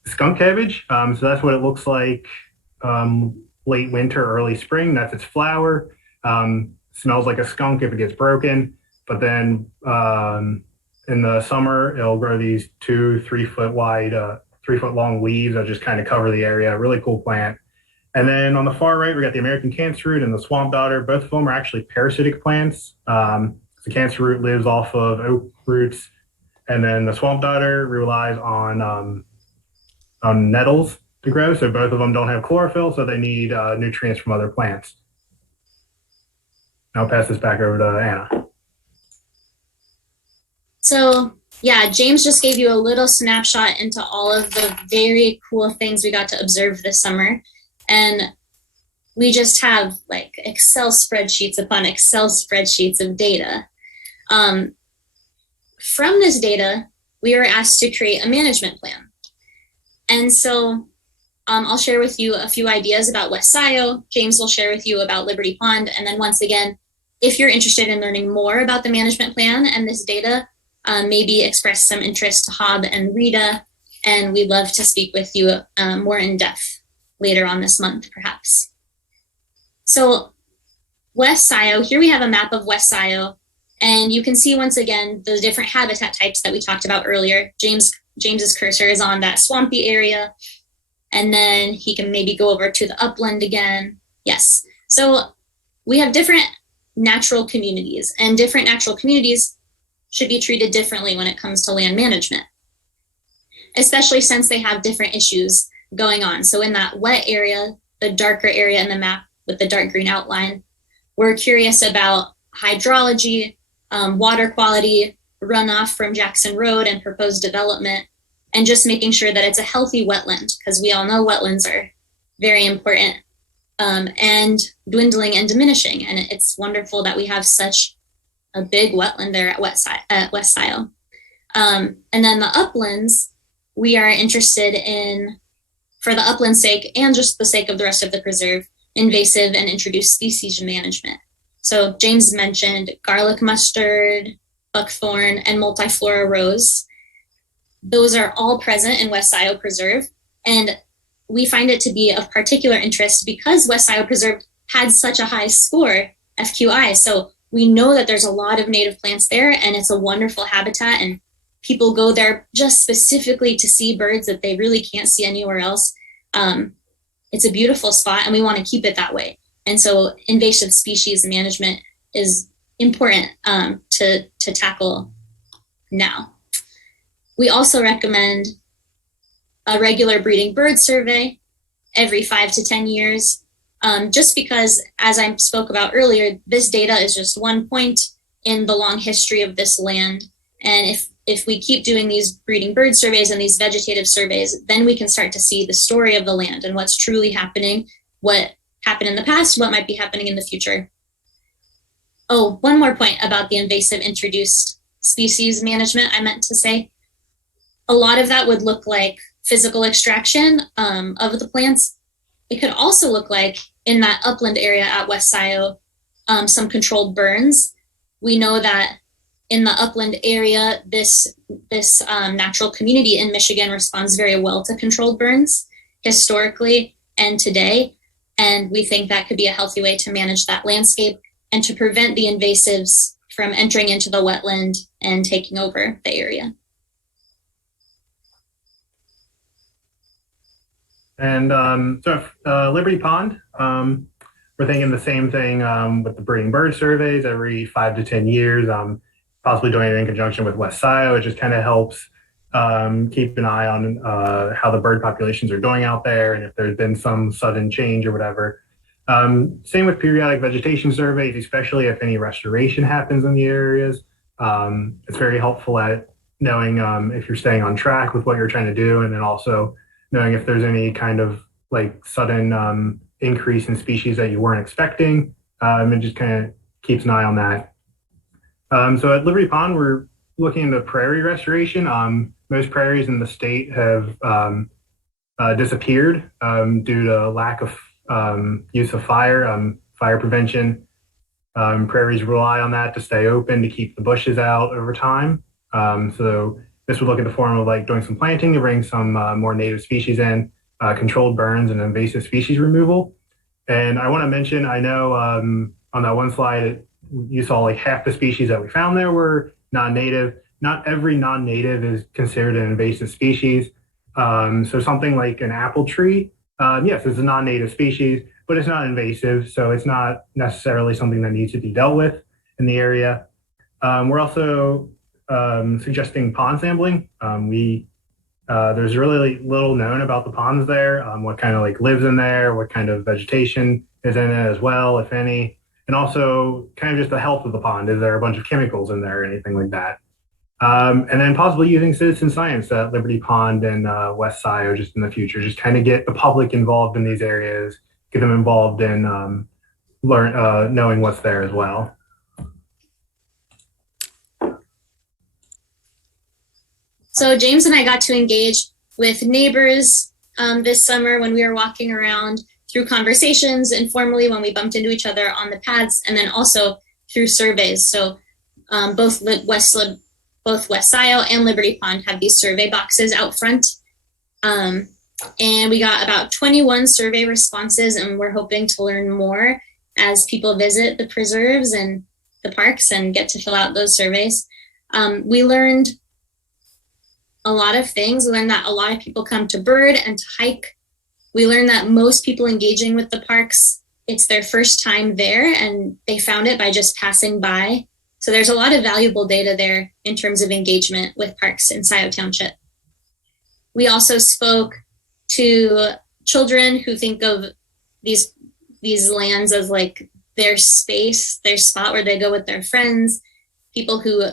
Skunk cabbage, so that's what it looks like late winter, early spring. That's its flower. Smells like a skunk if it gets broken, but then in the summer, it'll grow these 2-3 foot wide, 3 foot long leaves that just kind of cover the area. Really cool plant. And then on the far right, we got the American cancer root and the swamp dodder. Both of them are actually parasitic plants. The cancer root lives off of oak roots, and then the swamp dodder relies on nettles to grow. So both of them don't have chlorophyll, so they need nutrients from other plants. I'll pass this back over to Anna. So yeah, James just gave you a little snapshot into all of the very cool things we got to observe this summer. And we just have like Excel spreadsheets upon Excel spreadsheets of data. From this data, we were asked to create a management plan. And so I'll share with you a few ideas about West Scio. James will share with you about Liberty Pond. And then once again, if you're interested in learning more about the management plan and this data, maybe express some interest to Hob and Rita. And we'd love to speak with you more in depth later on this month, perhaps. So West Scio, here we have a map of West Scio, and you can see once again the different habitat types that we talked about earlier. James's cursor is on that swampy area, and then he can maybe go over to the upland again. Yes, so we have different natural communities, and different natural communities should be treated differently when it comes to land management, especially since they have different issues going on. So in that wet area, the darker area in the map with the dark green outline, we're curious about hydrology, water quality, runoff from Jackson Road and proposed development, and just making sure that it's a healthy wetland, because we all know wetlands are very important and dwindling and diminishing. And it's wonderful that we have such a big wetland there at West Scio. And then the uplands, we are interested in, for the upland's sake and just the sake of the rest of the preserve, invasive and introduced species management. So James mentioned garlic mustard, buckthorn, and multiflora rose. Those are all present in West Scio Preserve, and we find it to be of particular interest because West Scio Preserve had such a high score, FQI. So we know that there's a lot of native plants there, and it's a wonderful habitat, and people go there just specifically to see birds that they really can't see anywhere else. It's a beautiful spot, and we want to keep it that way. And so invasive species management is important to tackle now. We also recommend a regular breeding bird survey every 5 to 10 years, just because, as I spoke about earlier, this data is just one point in the long history of this land. And if we keep doing these breeding bird surveys and these vegetative surveys, then we can start to see the story of the land and what's truly happening, what happened in the past, what might be happening in the future. Oh, one more point about the invasive introduced species management I meant to say. A lot of that would look like physical extraction of the plants. It could also look like, in that upland area at West Scio, some controlled burns. We know that in the upland area, this natural community in Michigan responds very well to controlled burns, historically and today. And we think that could be a healthy way to manage that landscape and to prevent the invasives from entering into the wetland and taking over the area. And Liberty Pond, we're thinking the same thing with the breeding bird surveys every 5 to 10 years, possibly doing it in conjunction with West Scio. It just kind of helps keep an eye on how the bird populations are doing out there and if there's been some sudden change or whatever. Same with periodic vegetation surveys, especially if any restoration happens in the areas. It's very helpful at knowing if you're staying on track with what you're trying to do, and then also knowing if there's any kind of like sudden increase in species that you weren't expecting. It just kind of keeps an eye on that. So at Liberty Pond, we're looking into prairie restoration. Most prairies in the state have disappeared due to lack of use of fire prevention. Prairies rely on that to stay open, to keep the bushes out over time. So this would look at the form of like doing some planting to bring some more native species in, controlled burns and invasive species removal. And I want to mention, I know on that one slide, you saw like half the species that we found there were non-native. Not every non-native is considered an invasive species. So something like an apple tree, yes, it's a non-native species, but it's not invasive. So it's not necessarily something that needs to be dealt with in the area. We're also suggesting pond sampling. There's really little known about the ponds there, what kind of like lives in there, what kind of vegetation is in it as well, if any, and also kind of just the health of the pond. Is there a bunch of chemicals in there or anything like that? And then possibly using citizen science at Liberty Pond and West Scio just in the future, just kind of get the public involved in these areas, get them involved in knowing what's there as well. So James and I got to engage with neighbors this summer when we were walking around, through conversations, informally when we bumped into each other on the paths, and then also through surveys. So both West Scio and Liberty Pond have these survey boxes out front. And we got about 21 survey responses, and we're hoping to learn more as people visit the preserves and the parks and get to fill out those surveys. We learned a lot of things. We learned that a lot of people come to bird and to hike. We learned that most people engaging with the parks, it's their first time there and they found it by just passing by. So there's a lot of valuable data there in terms of engagement with parks in Scio Township. We also spoke to children who think of these lands as like their space, their spot where they go with their friends, people who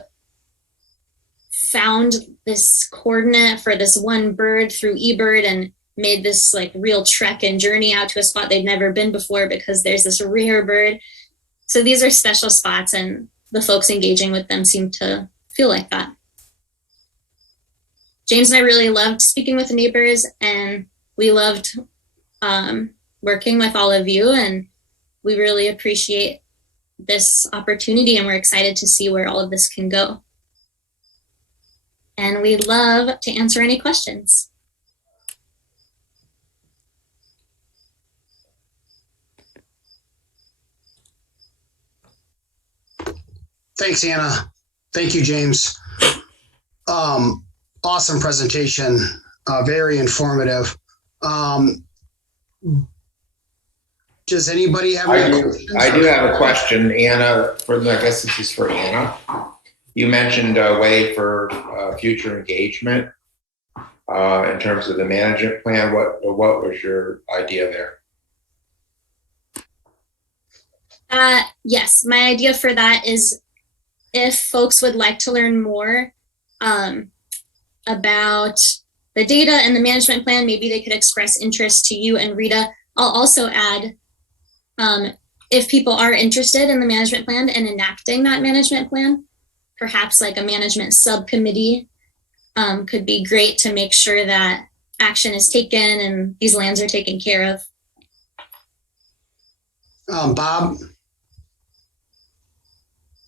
found this coordinate for this one bird through eBird and made this like real trek and journey out to a spot they'd never been before because there's this rare bird. So these are special spots, and the folks engaging with them seem to feel like that. James and I really loved speaking with the neighbors, and we loved working with all of you, and we really appreciate this opportunity, and we're excited to see where all of this can go. And we'd love to answer any questions. Thanks, Anna. Thank you, James. Awesome presentation. Very informative. Does anybody have any questions? I do have a question, Anna. I guess this is for Anna. You mentioned a way for future engagement in terms of the management plan. What was your idea there? Yes, my idea for that is if folks would like to learn more about the data and the management plan, maybe they could express interest to you and Rita. I'll also add, if people are interested in the management plan and enacting that management plan, perhaps like a management subcommittee could be great to make sure that action is taken and these lands are taken care of. Bob?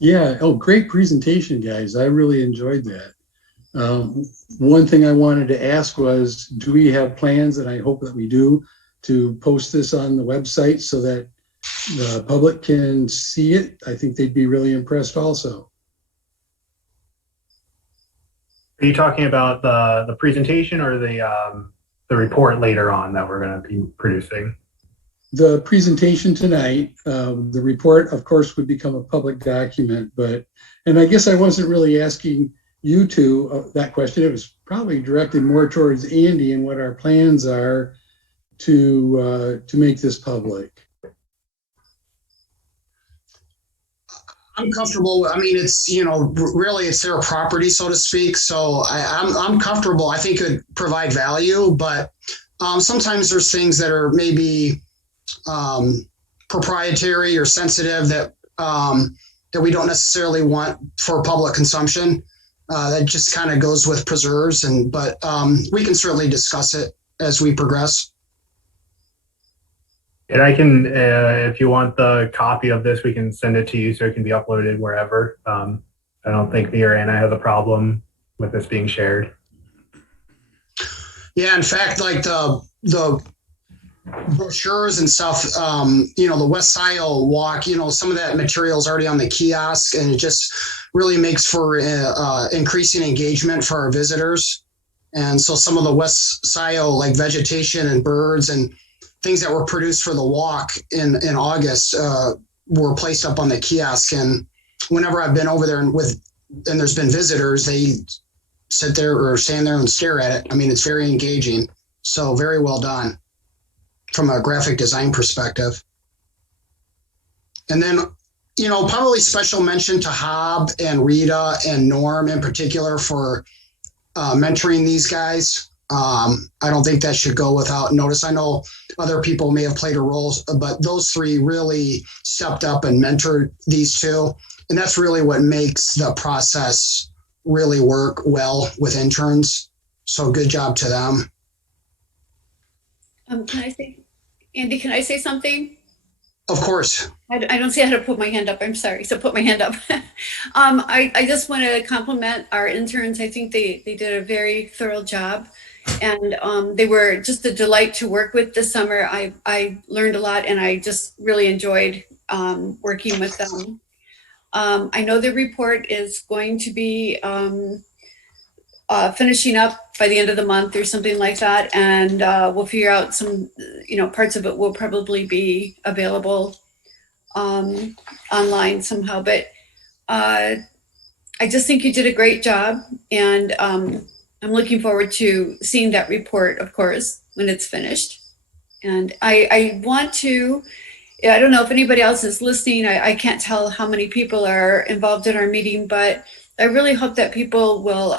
Yeah. Oh, great presentation, guys. I really enjoyed that. One thing I wanted to ask was, do we have plans, and I hope that we do, to post this on the website so that the public can see it? I think they'd be really impressed also. Are you talking about the presentation or the report later on that we're going to be producing? The presentation tonight, the report, of course, would become a public document, and I guess I wasn't really asking you two that question. It was probably directed more towards Andy and what our plans are to make this public. I'm comfortable. I mean, it's, really it's their property, so to speak. So I'm comfortable. I think it would provide value, but sometimes there's things that are maybe proprietary or sensitive that we don't necessarily want for public consumption. That just kind of goes with preserves, but we can certainly discuss it as we progress. And I can, if you want the copy of this, we can send it to you so it can be uploaded wherever. I don't think me or Anna have a problem with this being shared. Yeah, in fact, like the brochures and stuff, the West Scio walk, some of that material is already on the kiosk, and it just really makes for increasing engagement for our visitors. And so some of the West Scio, like vegetation and birds and things that were produced for the walk in August were placed up on the kiosk. And whenever I've been over there and there's been visitors, they sit there or stand there and stare at it. I mean, it's very engaging. So very well done from a graphic design perspective. And then, probably special mention to Hob and Rita and Norm in particular for mentoring these guys. I don't think that should go without notice. I know other people may have played a role, but those three really stepped up and mentored these two. And that's really what makes the process really work well with interns. So good job to them. Andy, can I say something? Of course. I don't see how to put my hand up. I'm sorry. So put my hand up. I just want to compliment our interns. I think they did a very thorough job, and they were just a delight to work with this summer. I learned a lot, and I just really enjoyed working with them. I know the report is going to be finishing up by the end of the month or something like that, and we'll figure out some, parts of it will probably be available online somehow. But I just think you did a great job, and I'm looking forward to seeing that report, of course, when it's finished. And I want to, I don't know if anybody else is listening. I can't tell how many people are involved in our meeting, but I really hope that people will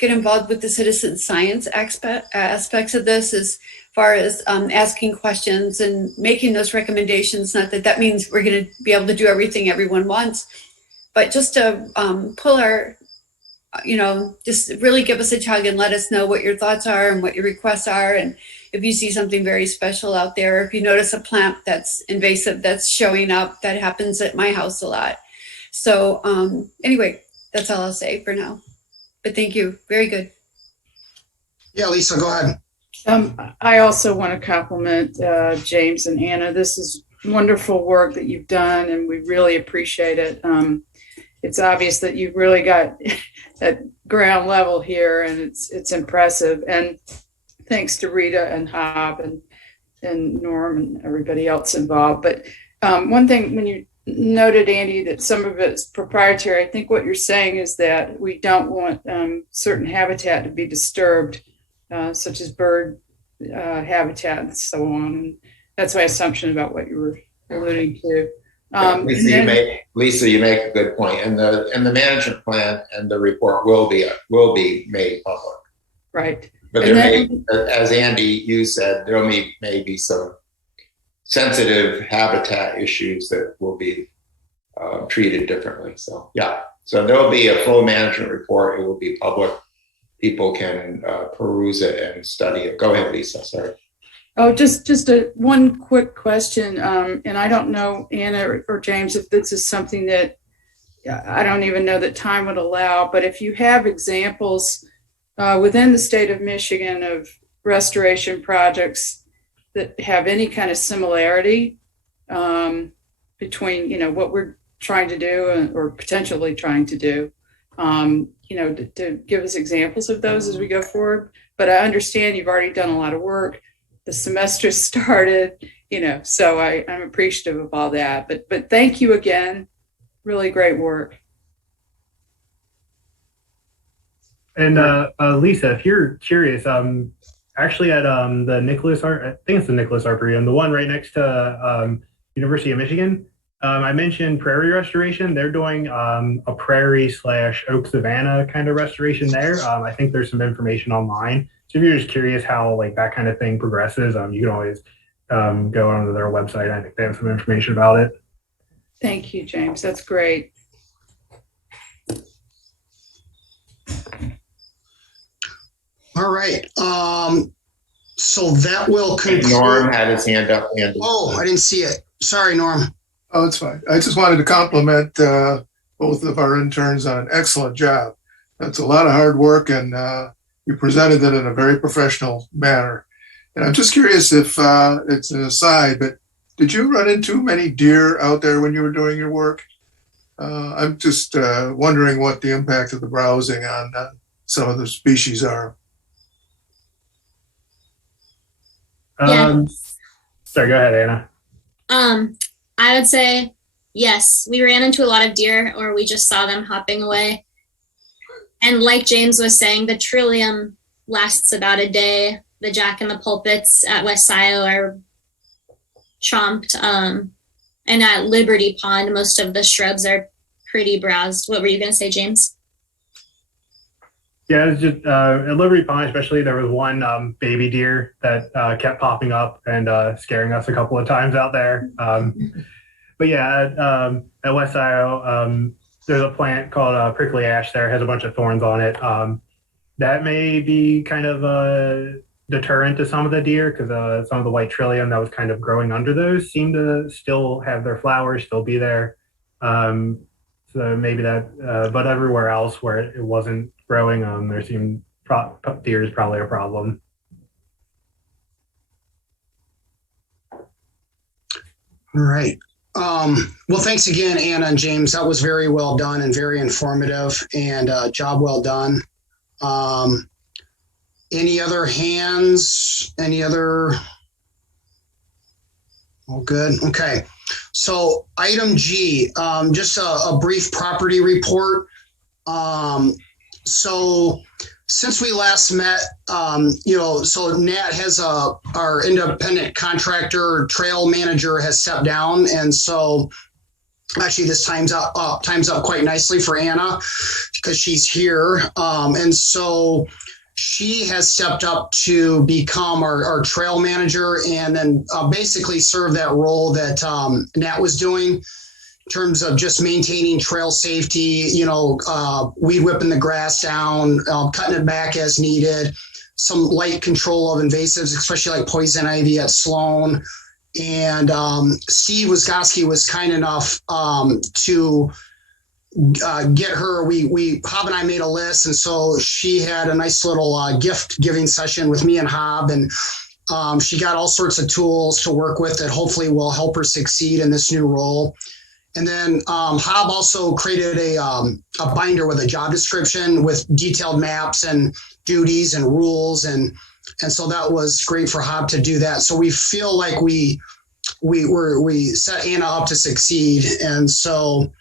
get involved with the citizen science aspects of this, as far as asking questions and making those recommendations. Not that that means we're going to be able to do everything everyone wants, but just to pull our, just really give us a tug and let us know what your thoughts are and what your requests are. And if you see something very special out there, if you notice a plant that's invasive that's showing up, that happens at my house a lot. So anyway, that's all I'll say for now. But thank you. Very good. Yeah, Lisa, go ahead. I also want to compliment James and Anna. This is wonderful work that you've done, and we really appreciate it. It's obvious that you've really got at ground level here, and it's impressive. And thanks to Rita and Hob and Norm and everybody else involved. But one thing, when you noted, Andy, that some of it's proprietary. I think what you're saying is that we don't want certain habitat to be disturbed, such as bird habitat and so on. And that's my assumption about what you were alluding to. Lisa, you make a good point, and the management plan and the report will be made public. Right. But as Andy, you said, there may be some sensitive habitat issues that will be treated differently. So yeah, so there will be a full management report. It will be public. People can peruse it and study it. Go ahead, Lisa. Sorry. Oh, just one quick question, and I don't know, Anna or James, if this is something that I don't even know that time would allow, but if you have examples within the state of Michigan of restoration projects that have any kind of similarity between, what we're trying to do or potentially trying to do, to give us examples of those as we go forward. But I understand you've already done a lot of work. The semester started, so I'm appreciative of all that. But thank you again. Really great work. And Lisa, if you're curious, actually at the Nicholas Art, I think it's the Nicholas Arboretum, the one right next to University of Michigan. I mentioned prairie restoration. They're doing a prairie / oak savanna kind of restoration there. I think there's some information online. So if you're just curious how that kind of thing progresses, you can always go onto their website. I think they have some information about it. Thank you, James. That's great. All right. So that will conclude. Norm had his hand up. Andy. Oh, I didn't see it. Sorry, Norm. Oh, it's fine. I just wanted to compliment both of our interns on an excellent job. That's a lot of hard work, and you presented it in a very professional manner. And I'm just curious if it's an aside, but did you run into many deer out there when you were doing your work? I'm just wondering what the impact of the browsing on some of the species are. Sorry, go ahead, Anna. I would say yes, we ran into a lot of deer, or we just saw them hopping away. And like James was saying, the trillium lasts about a day. The jack and the pulpits at West Scio are chomped. And at Liberty Pond, most of the shrubs are pretty browsed. What were you going to say, James? Yeah, it's just at Liberty Pond, especially, there was one baby deer that kept popping up and scaring us a couple of times out there. But yeah, at West Scio, there's a plant called prickly ash there. It has a bunch of thorns on it. That may be kind of a deterrent to some of the deer, because some of the white trillium that was kind of growing under those seem to still have their flowers, still be there. So maybe that, but everywhere else where it wasn't growing, there seemed deer is probably a problem. All right. Well, thanks again, Anna and James. That was very well done and very informative, and job well done. Any other hands? Any other? All good. Okay. So item G, just a brief property report. So since we last met, so Nat has our independent contractor trail manager has stepped down. And so actually this time's up quite nicely for Anna because she's here. And so she has stepped up to become our trail manager and then basically serve that role that Nat was doing in terms of just maintaining trail safety, weed whipping the grass down, cutting it back as needed, some light control of invasives, especially like poison ivy at Sloan. And Steve Wisgoski was kind enough to get her. Hob and I made a list, and so she had a nice little gift giving session with me and Hob, and she got all sorts of tools to work with that hopefully will help her succeed in this new role. And then Hob also created a binder with a job description with detailed maps and duties and rules, and so that was great for Hob to do that. So we feel like we we set Anna up to succeed. And so,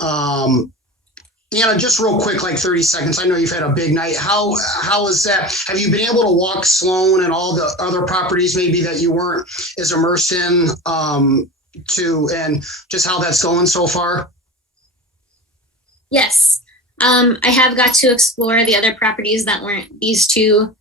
Anna, just real quick, like 30 seconds. I know you've had a big night. How is that? Have you been able to walk Sloan and all the other properties maybe that you weren't as immersed in and just how that's going so far? Yes. I have got to explore the other properties that weren't these two.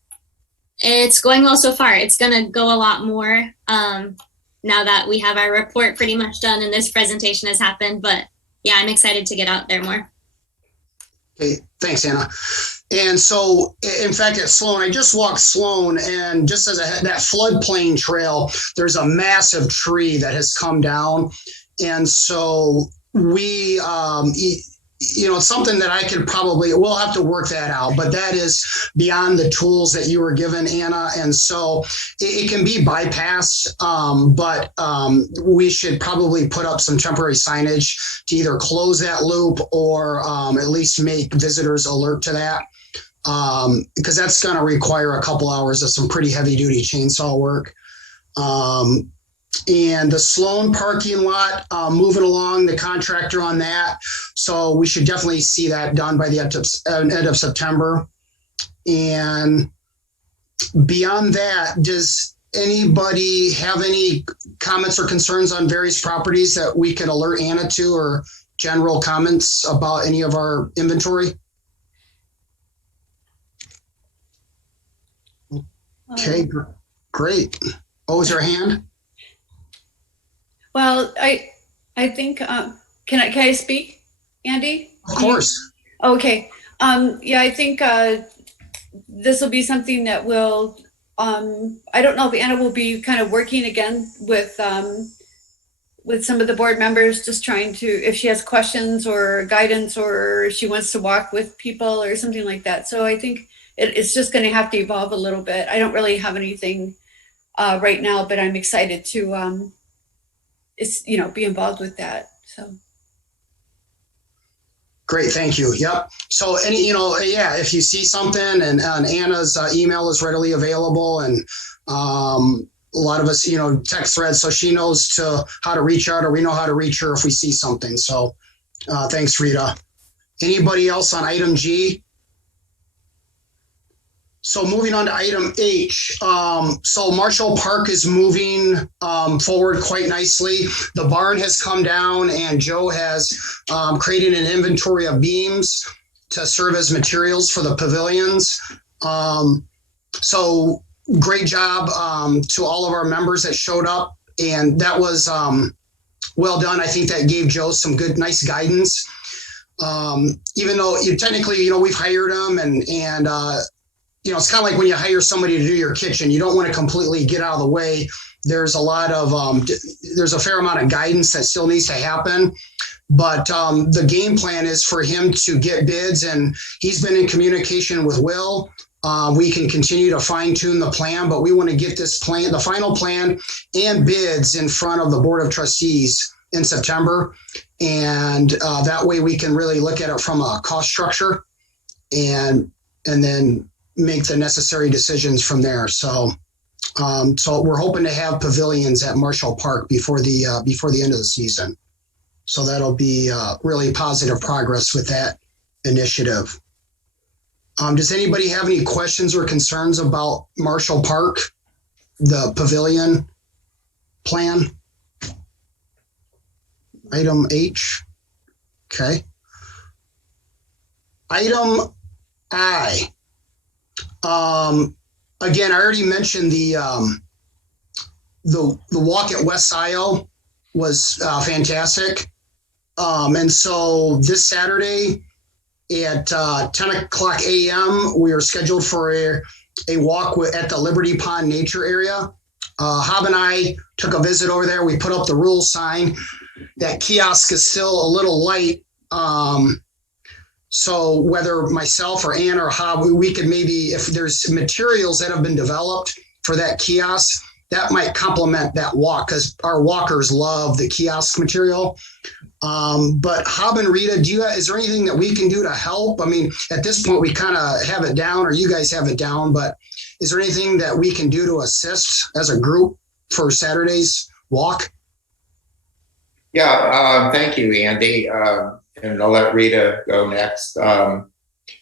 It's going well so far. It's going to go a lot more now that we have our report pretty much done and this presentation has happened. But yeah, I'm excited to get out there more. Okay, thanks, Anna. And so, in fact, at Sloan, I just walked Sloan, and just as that floodplain trail, there's a massive tree that has come down. And so we, it's something that I could we'll have to work that out, but that is beyond the tools that you were given, Anna. And so it can be bypassed, but we should probably put up some temporary signage to either close that loop or at least make visitors alert to that, because that's going to require a couple hours of some pretty heavy duty chainsaw work. And the Sloan parking lot, moving along, the contractor on that. So we should definitely see that done by the end of September. And beyond that, does anybody have any comments or concerns on various properties that we could alert Anna to, or general comments about any of our inventory? Okay, great. Oh, is there a hand? Well, I think, can I speak, Andy? Of course. Okay. Yeah, I think this will be something that will, I don't know if Anna will be kind of working again with some of the board members, just trying to, if she has questions or guidance, or she wants to walk with people or something like that. So I think it's just going to have to evolve a little bit. I don't really have anything right now, but I'm excited to, be involved with that. So. Great, thank you. Yep. So if you see something, and Anna's email is readily available, and a lot of us, text threads, so she knows how to reach out, or we know how to reach her if we see something. So thanks, Rita. Anybody else on item G? So moving on to item H. So Marshall Park is moving forward quite nicely. The barn has come down, and Joe has created an inventory of beams to serve as materials for the pavilions. So great job to all of our members that showed up, and that was well done. I think that gave Joe some nice guidance. Even though technically, we've hired them, and it's kind of like when you hire somebody to do your kitchen, you don't want to completely get out of the way. There's a lot of, there's a fair amount of guidance that still needs to happen. But the game plan is for him to get bids, and he's been in communication with Will. We can continue to fine tune the plan, but we want to get this plan, the final plan and bids, in front of the Board of Trustees in September. And that way we can really look at it from a cost structure and then make the necessary decisions from there. So we're hoping to have pavilions at Marshall Park before the end of the season. So that'll be really positive progress with that initiative. Does anybody have any questions or concerns about Marshall Park, the pavilion plan? Item H. Okay. Item I. Again, I already mentioned the walk at West Scio was fantastic. And so this Saturday at 10 o'clock a.m., we are scheduled for a walk at the Liberty Pond Nature Area. Hob and I took a visit over there. We put up the rules sign. That kiosk is still a little light. So whether myself or Ann or Hob, we could maybe, if there's materials that have been developed for that kiosk, that might complement that walk, because our walkers love the kiosk material. But Hob and Rita, is there anything that we can do to help? I mean, at this point, we kind of have it down, or you guys have it down, but is there anything that we can do to assist as a group for Saturday's walk? Yeah, thank you, Andy. And I'll let Rita go next.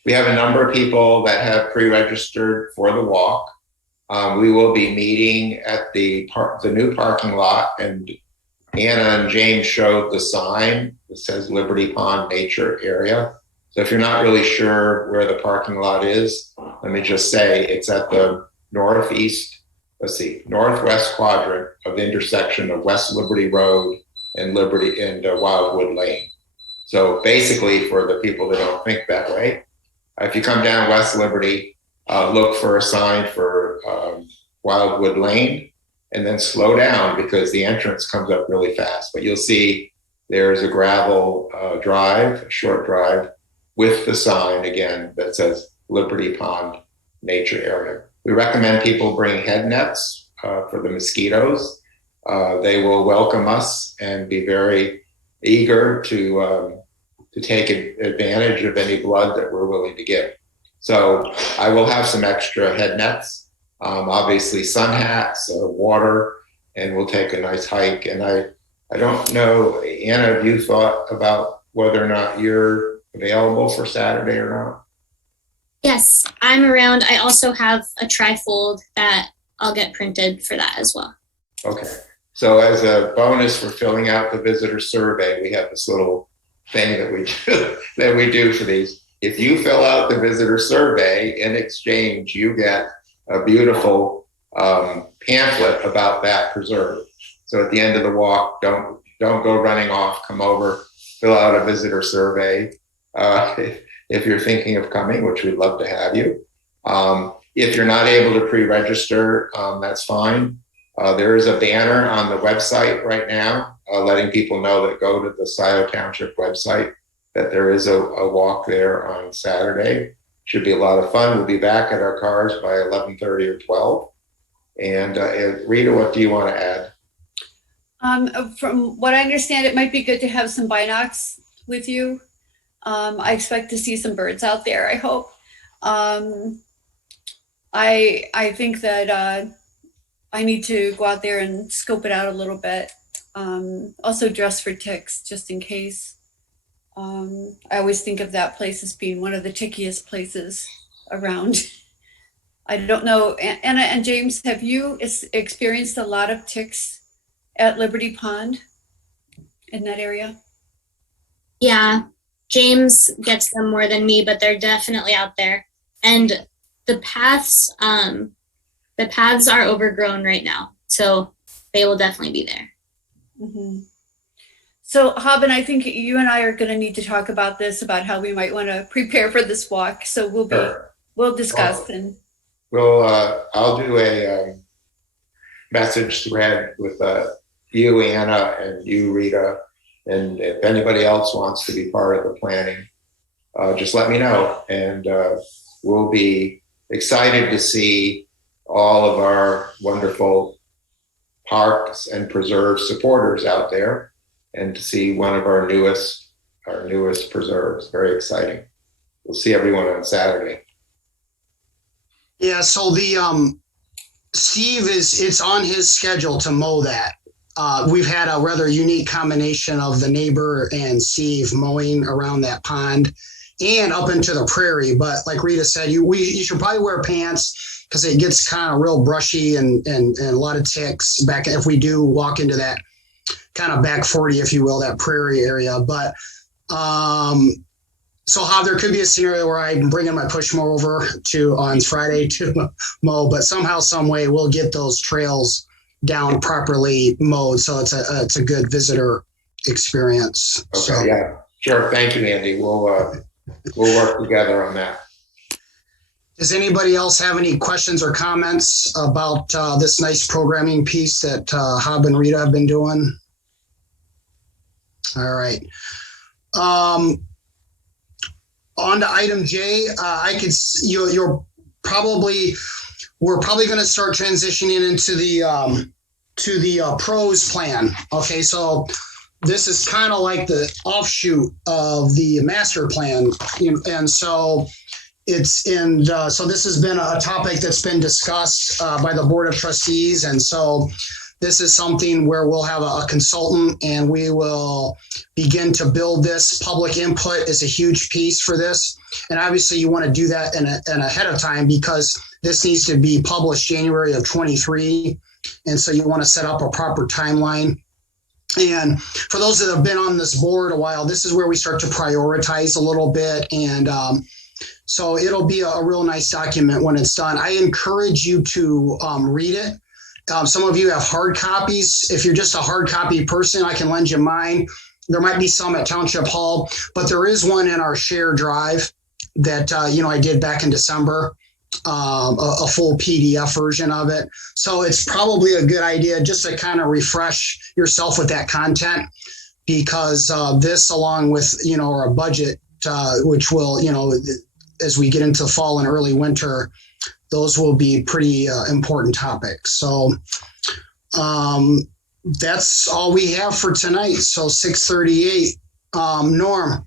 We have a number of people that have pre-registered for the walk. We will be meeting at the new parking lot, and Anna and James showed the sign that says Liberty Pond Nature Area. So if you're not really sure where the parking lot is, let me just say it's at the northwest quadrant of the intersection of West Liberty Road and Wildwood Lane. So basically, for the people that don't think that way, if you come down West Liberty, look for a sign for Wildwood Lane, and then slow down because the entrance comes up really fast. But you'll see there's a gravel drive, a short drive, with the sign again that says Liberty Pond Nature Area. We recommend people bring head nets for the mosquitoes. They will welcome us and be very eager to take advantage of any blood that we're willing to give. So I will have some extra head nets, obviously sun hats, water, and we'll take a nice hike. And I don't know, Anna, have you thought about whether or not you're available for Saturday or not? Yes, I'm around. I also have a trifold that I'll get printed for that as well. Okay. So as a bonus for filling out the visitor survey, we have this little thing that we do for these. If you fill out the visitor survey, in exchange, you get a beautiful pamphlet about that preserve. So at the end of the walk, don't go running off. Come over, fill out a visitor survey if you're thinking of coming, which we'd love to have you. If you're not able to pre-register, that's fine. There is a banner on the website right now letting people know that go to the Scio Township website that there is a walk there on Saturday. Should be a lot of fun. We'll be back at our cars by 11:30 or 12. And Rita, what do you want to add? From what I understand, it might be good to have some binocs with you. I expect to see some birds out there, I hope. I think that I need to go out there and scope it out a little bit. Also dress for ticks, just in case. I always think of that place as being one of the tickiest places around. I don't know, Anna and James, have you experienced a lot of ticks at Liberty Pond in that area? Yeah, James gets them more than me, but they're definitely out there. And the paths are overgrown right now, so they will definitely be there. Mm-hmm. So, Haben, I think you and I are going to need to talk about this, about how we might want to prepare for this walk. So we'll discuss and I'll do a message thread with you, Anna, and you, Rita, and if anybody else wants to be part of the planning, just let me know, and we'll be excited to see all of our wonderful parks and preserve supporters out there, and to see one of our newest preserves. Very exciting. We'll see everyone on Saturday. Yeah, so the Steve it's on his schedule to mow that. We've had a rather unique combination of the neighbor and Steve mowing around that pond and up into the prairie. But like Rita said, you should probably wear pants because it gets kind of real brushy and a lot of ticks back if we do walk into that kind of back 40, if you will, that prairie area. But so how there could be a scenario where I'm bringing my push mower over on Friday to mow, but somehow, some way, we'll get those trails down properly mowed, so it's a good visitor experience. Okay, so. Yeah, sure. Thank you, Andy. We'll work together on that. Does anybody else have any questions or comments about this nice programming piece that Hab and Rita have been doing? All right. On to item J. We're probably going to start transitioning into the pros plan. Okay, so this is kind of like the offshoot of the master plan, and so so this has been a topic that's been discussed by the Board of Trustees, and so this is something where we'll have a consultant and we will begin to build this. Public input is a huge piece for this. And obviously you want to do that in ahead of time because this needs to be published January of 23. And so you want to set up a proper timeline. And for those that have been on this board a while, this is where we start to prioritize a little bit. And so it'll be a real nice document when it's done. I encourage you to read it. Some of you have hard copies. If you're just a hard copy person, I can lend you mine. There might be some at Township Hall, but there is one in our share drive that, I did back in December, a full PDF version of it. So it's probably a good idea just to kind of refresh yourself with that content because this, along with, our budget, which will, as we get into fall and early winter, those will be pretty important topics. So that's all we have for tonight. So 6:38. Norm.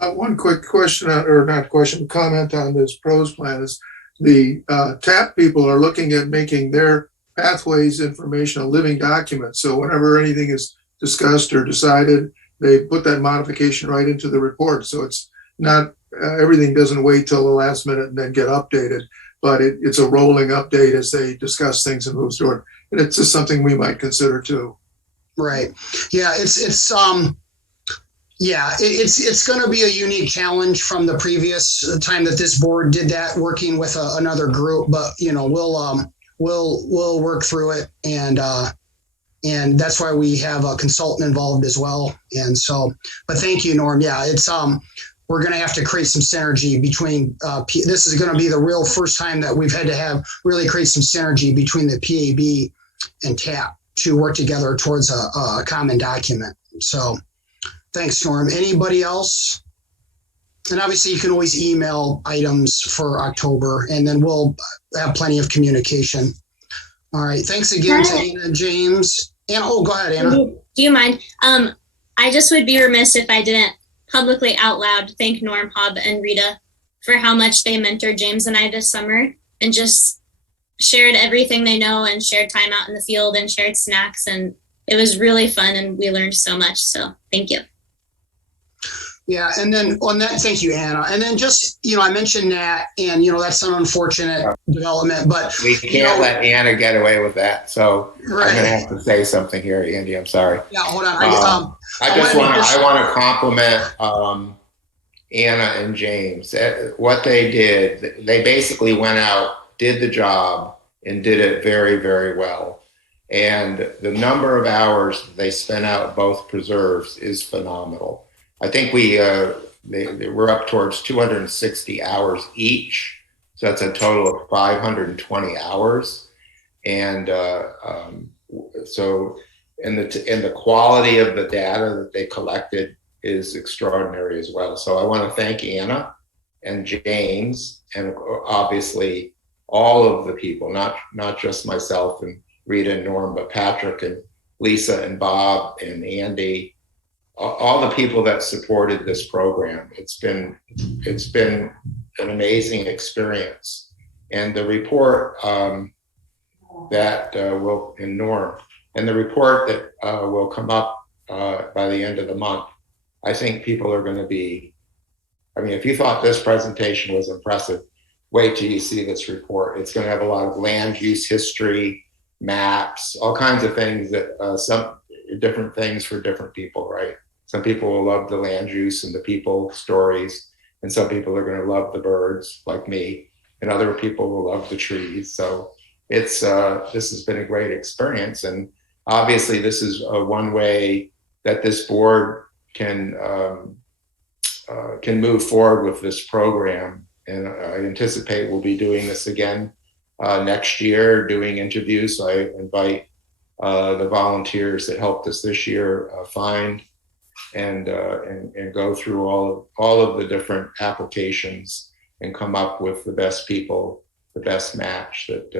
One quick question, or not question, comment on this pros plan is the TAP people are looking at making their pathways information a living document. So whenever anything is discussed or decided, they put that modification right into the report. So it's not, everything doesn't wait till the last minute and then get updated, but it's a rolling update as they discuss things and move forward. And it's just something we might consider too. Right. Yeah, it's going to be a unique challenge from the previous time that this board did that, working with another group. But we'll work through it, and that's why we have a consultant involved as well. And so, but thank you, Norm. Yeah, it's we're going to have to create some synergy between. This is going to be the real first time that we've had to really create some synergy between the PAB and TAP to work together towards a common document. So. Thanks, Norm. Anybody else? And obviously you can always email items for October and then we'll have plenty of communication. All right. Thanks again to Anna and James. Anna, go ahead, Anna. Do you mind? I just would be remiss if I didn't publicly out loud thank Norm, Hobb, and Rita for how much they mentored James and I this summer and just shared everything they know and shared time out in the field and shared snacks. And it was really fun and we learned so much. So thank you. Yeah, and then on that, thank you, Anna. And then just, I mentioned that, and, that's an unfortunate development, but. We can't let Anna get away with that. So right. I'm going to have to say something here, Andy. I'm sorry. Yeah, hold on. I want to compliment Anna and James. What they did, they basically went out, did the job, and did it very, very well. And the number of hours they spent out both preserves is phenomenal. I think they were up towards 260 hours each. So that's a total of 520 hours. And so the quality of the data that they collected is extraordinary as well. So I want to thank Anna and James and obviously all of the people, not just myself and Rita and Norm, but Patrick and Lisa and Bob and Andy, all the people that supported this program. It's been an amazing experience. And the report that will, in Norm, and the report that will come up by the end of the month, I think people are going to be, if you thought this presentation was impressive, wait till you see this report. It's going to have a lot of land use history, maps, all kinds of things that some different things for different people, right? Some people will love the land use and the people stories, and some people are going to love the birds like me, and other people will love the trees. So this has been a great experience. And obviously this is one way that this board can move forward with this program. And I anticipate we'll be doing this again next year, doing interviews. So I invite the volunteers that helped us this year find and go through all of the different applications and come up with the best people, the best match that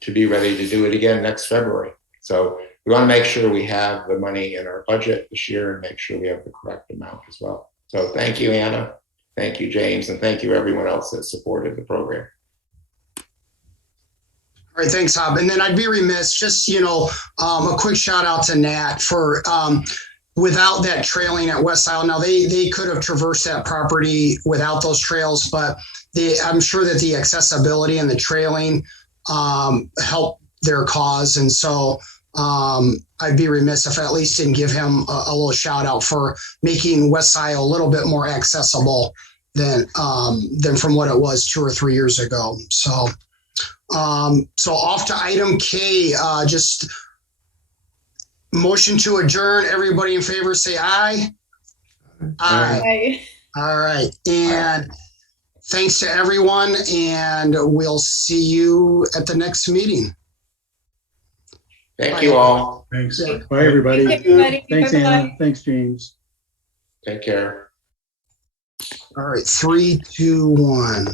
to be ready to do it again next February. So we want to make sure we have the money in our budget this year and make sure we have the correct amount as well. So thank you, Anna. Thank you, James. And thank you everyone else that supported the program. All right, thanks, Hob. And then I'd be remiss, just, a quick shout out to Nat for, without that trailing at West Isle. Now, they could have traversed that property without those trails, but I'm sure that the accessibility and the trailing helped their cause. And so I'd be remiss if I at least didn't give him a little shout out for making West Isle a little bit more accessible than from what it was 2 or 3 years ago. So off to item K, just motion to adjourn. Everybody in favor say aye. Aye. All right. And thanks to everyone, and we'll see you at the next meeting. Thank you all. Thanks. Bye, everybody. Thanks, everybody. Thanks, Bye-bye. Anna. Thanks, James. Take care. All right. 3, 2, 1.